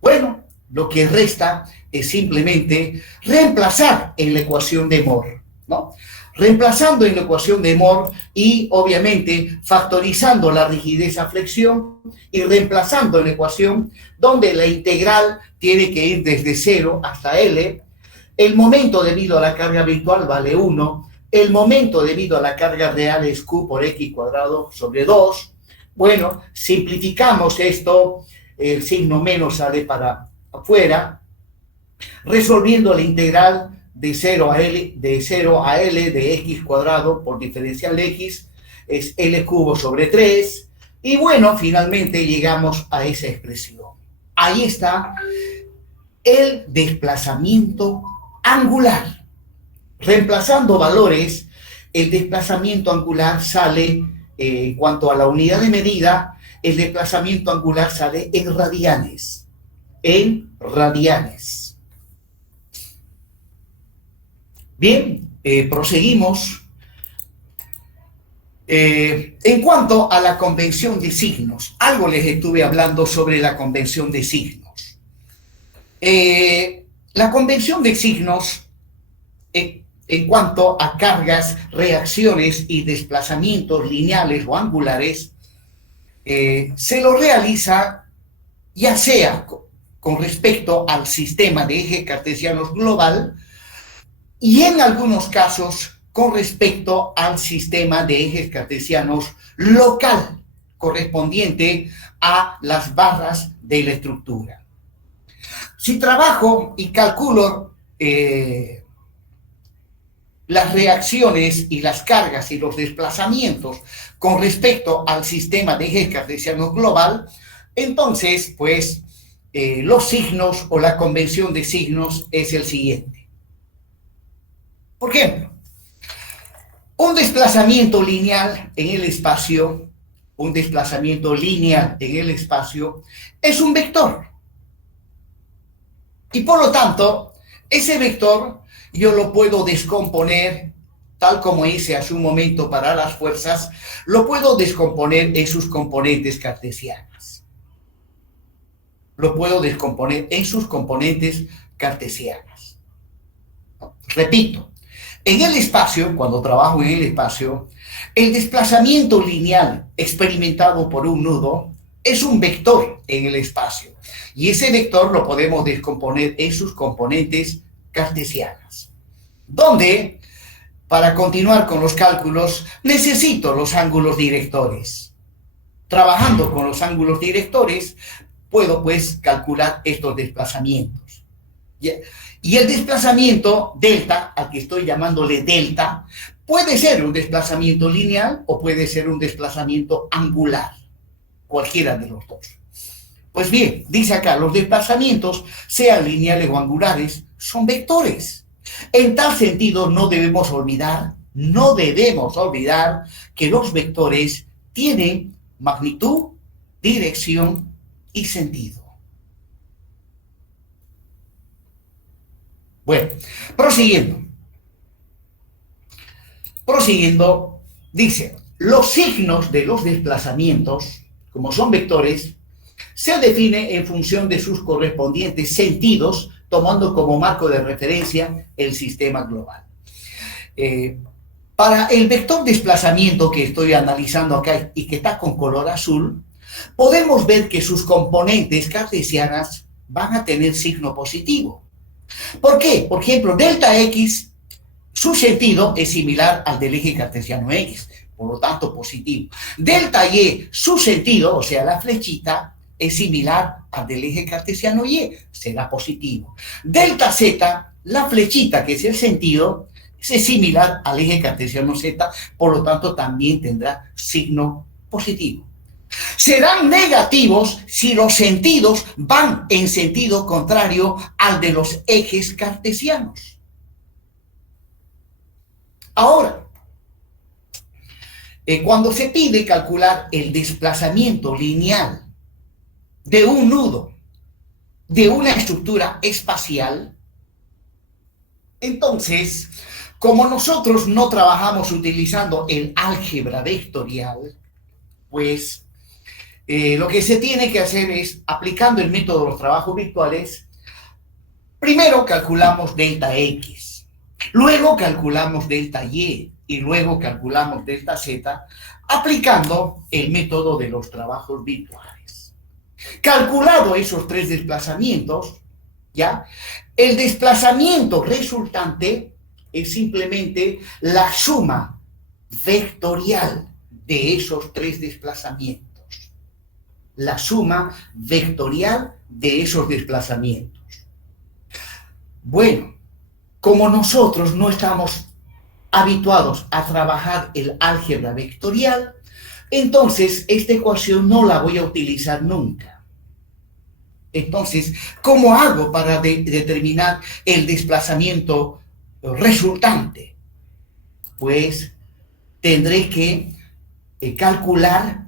Bueno, lo que resta es simplemente reemplazar en la ecuación de Moore, ¿no? Reemplazando en la ecuación de Moore y obviamente factorizando la rigidez a flexión y reemplazando en la ecuación donde la integral tiene que ir desde 0 hasta L, el momento debido a la carga virtual vale 1, el momento debido a la carga real es Q por X cuadrado sobre 2. Bueno, simplificamos esto, el signo menos sale para afuera, resolviendo la integral de 0 a L de X cuadrado por diferencial de X es L cubo sobre 3. Y bueno, finalmente llegamos a esa expresión. Ahí está el desplazamiento angular. Reemplazando valores, el desplazamiento angular sale, en cuanto a la unidad de medida, el desplazamiento angular sale en radianes. En radianes. Bien, proseguimos. En cuanto a la convención de signos, algo les estuve hablando sobre la convención de signos. La convención de signos, en cuanto a cargas, reacciones y desplazamientos lineales o angulares, se lo realiza ya sea con respecto al sistema de ejes cartesianos global y en algunos casos con respecto al sistema de ejes cartesianos local, correspondiente a las barras de la estructura. Si trabajo y calculo las reacciones y las cargas y los desplazamientos con respecto al sistema de ejes cartesianos global, entonces, pues, los signos o la convención de signos es el siguiente. Por ejemplo, un desplazamiento lineal en el espacio, es un vector. Y por lo tanto, ese vector yo lo puedo descomponer, tal como hice hace un momento para las fuerzas, lo puedo descomponer en sus componentes cartesianas. Repito, en el espacio, cuando trabajo en el espacio, el desplazamiento lineal experimentado por un nudo es un vector en el espacio. Y ese vector lo podemos descomponer en sus componentes cartesianas. Donde, para continuar con los cálculos, necesito los ángulos directores. Trabajando con los ángulos directores, puedo pues calcular estos desplazamientos. Y el desplazamiento delta, al que estoy llamándole delta, puede ser un desplazamiento lineal o puede ser un desplazamiento angular, cualquiera de los dos. Pues bien, dice acá, los desplazamientos, sean lineales o angulares, son vectores. En tal sentido, no debemos olvidar que los vectores tienen magnitud, dirección y sentido. Bueno, prosiguiendo, dice, los signos de los desplazamientos, como son vectores, se definen en función de sus correspondientes sentidos, tomando como marco de referencia el sistema global. Para el vector desplazamiento que estoy analizando acá y que está con color azul, podemos ver que sus componentes cartesianas van a tener signo positivo. ¿Por qué? Por ejemplo, delta X, su sentido es similar al del eje cartesiano X, por lo tanto positivo. Delta Y, su sentido, o sea, la flechita, es similar al del eje cartesiano Y, será positivo. Delta Z, la flechita, que es el sentido, es similar al eje cartesiano Z, por lo tanto también tendrá signo positivo. Serán negativos si los sentidos van en sentido contrario al de los ejes cartesianos. Ahora, cuando se pide calcular el desplazamiento lineal de un nudo, de una estructura espacial, entonces, como nosotros no trabajamos utilizando el álgebra vectorial, pues lo que se tiene que hacer es, aplicando el método de los trabajos virtuales, primero calculamos delta X, luego calculamos delta Y y luego calculamos delta Z, aplicando el método de los trabajos virtuales. Calculado esos tres desplazamientos, ¿ya? El desplazamiento resultante es simplemente la suma vectorial de esos tres desplazamientos. La suma vectorial de esos desplazamientos. Bueno, como nosotros no estamos habituados a trabajar el álgebra vectorial, entonces esta ecuación no la voy a utilizar nunca. Entonces, ¿cómo hago para determinar el desplazamiento resultante? Pues tendré que calcular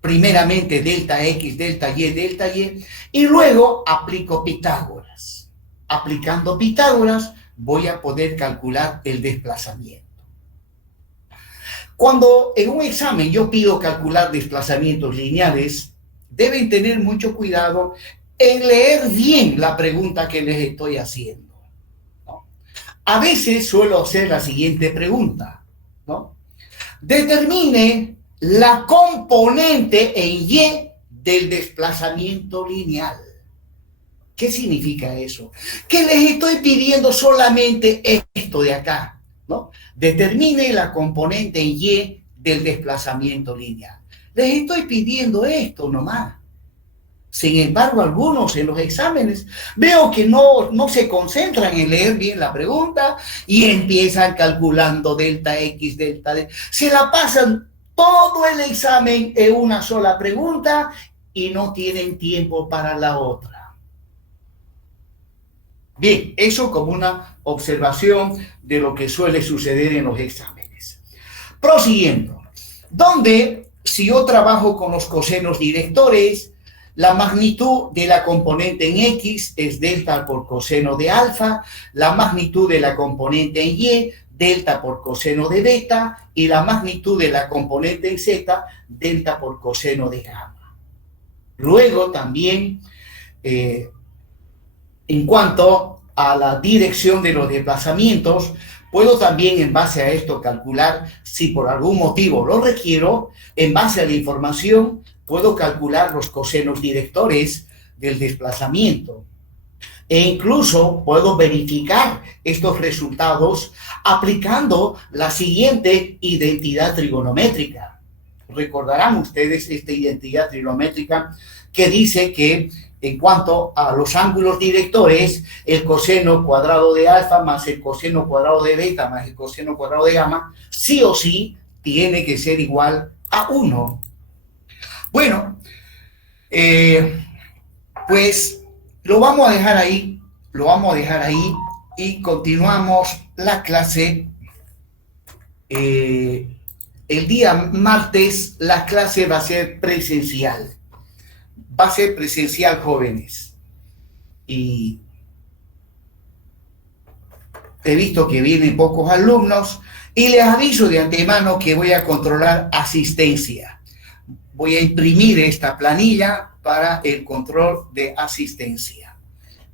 primeramente delta X, delta Y, y luego aplico Pitágoras. Aplicando Pitágoras voy a poder calcular el desplazamiento. Cuando en un examen yo pido calcular desplazamientos lineales, deben tener mucho cuidado en leer bien la pregunta que les estoy haciendo, ¿no? A veces suelo hacer la siguiente pregunta, ¿no? Determine la componente en Y del desplazamiento lineal. ¿Qué significa eso? Que les estoy pidiendo solamente esto de acá, ¿no? Determine la componente en Y del desplazamiento lineal. Les estoy pidiendo esto nomás. Sin embargo, algunos en los exámenes veo que no se concentran en leer bien la pregunta y empiezan calculando delta X, delta D. Se la pasan todo el examen en una sola pregunta y no tienen tiempo para la otra. Bien, eso como una observación de lo que suele suceder en los exámenes. Prosiguiendo, donde si yo trabajo con los cosenos directores, la magnitud de la componente en X es delta por coseno de alfa, la magnitud de la componente en Y, delta por coseno de beta, y la magnitud de la componente en Z, delta por coseno de gamma. Luego también, en cuanto a la dirección de los desplazamientos, puedo también en base a esto calcular, si por algún motivo lo requiero, en base a la información, puedo calcular los cosenos directores del desplazamiento. E incluso puedo verificar estos resultados aplicando la siguiente identidad trigonométrica. Recordarán ustedes esta identidad trigonométrica que dice que en cuanto a los ángulos directores, el coseno cuadrado de alfa más el coseno cuadrado de beta más el coseno cuadrado de gamma, sí o sí tiene que ser igual a 1. Bueno, pues lo vamos a dejar ahí y continuamos la clase. El día martes la clase va a ser presencial. Va a ser presencial, jóvenes. Y he visto que vienen pocos alumnos y les aviso de antemano que voy a controlar asistencia. Voy a imprimir esta planilla para el control de asistencia,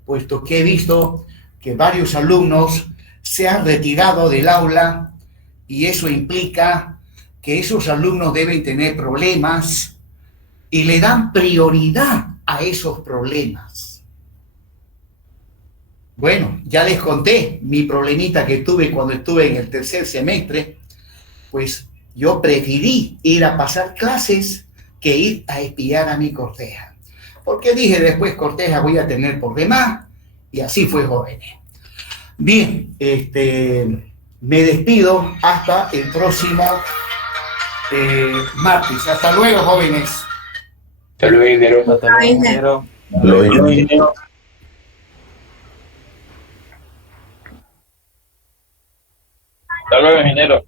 puesto que he visto que varios alumnos se han retirado del aula y eso implica que esos alumnos deben tener problemas y le dan prioridad a esos problemas. Bueno, ya les conté mi problemita que tuve cuando estuve en el tercer semestre, pues yo preferí ir a pasar clases que ir a espiar a mi Corteja. Porque dije después, Corteja voy a tener por demás, y así fue, jóvenes. Bien, me despido hasta el próximo martes. Hasta luego, jóvenes. Hasta luego, dinero. Hasta luego, ingeniero. Hasta luego, ingeniero. Hasta luego, ingeniero.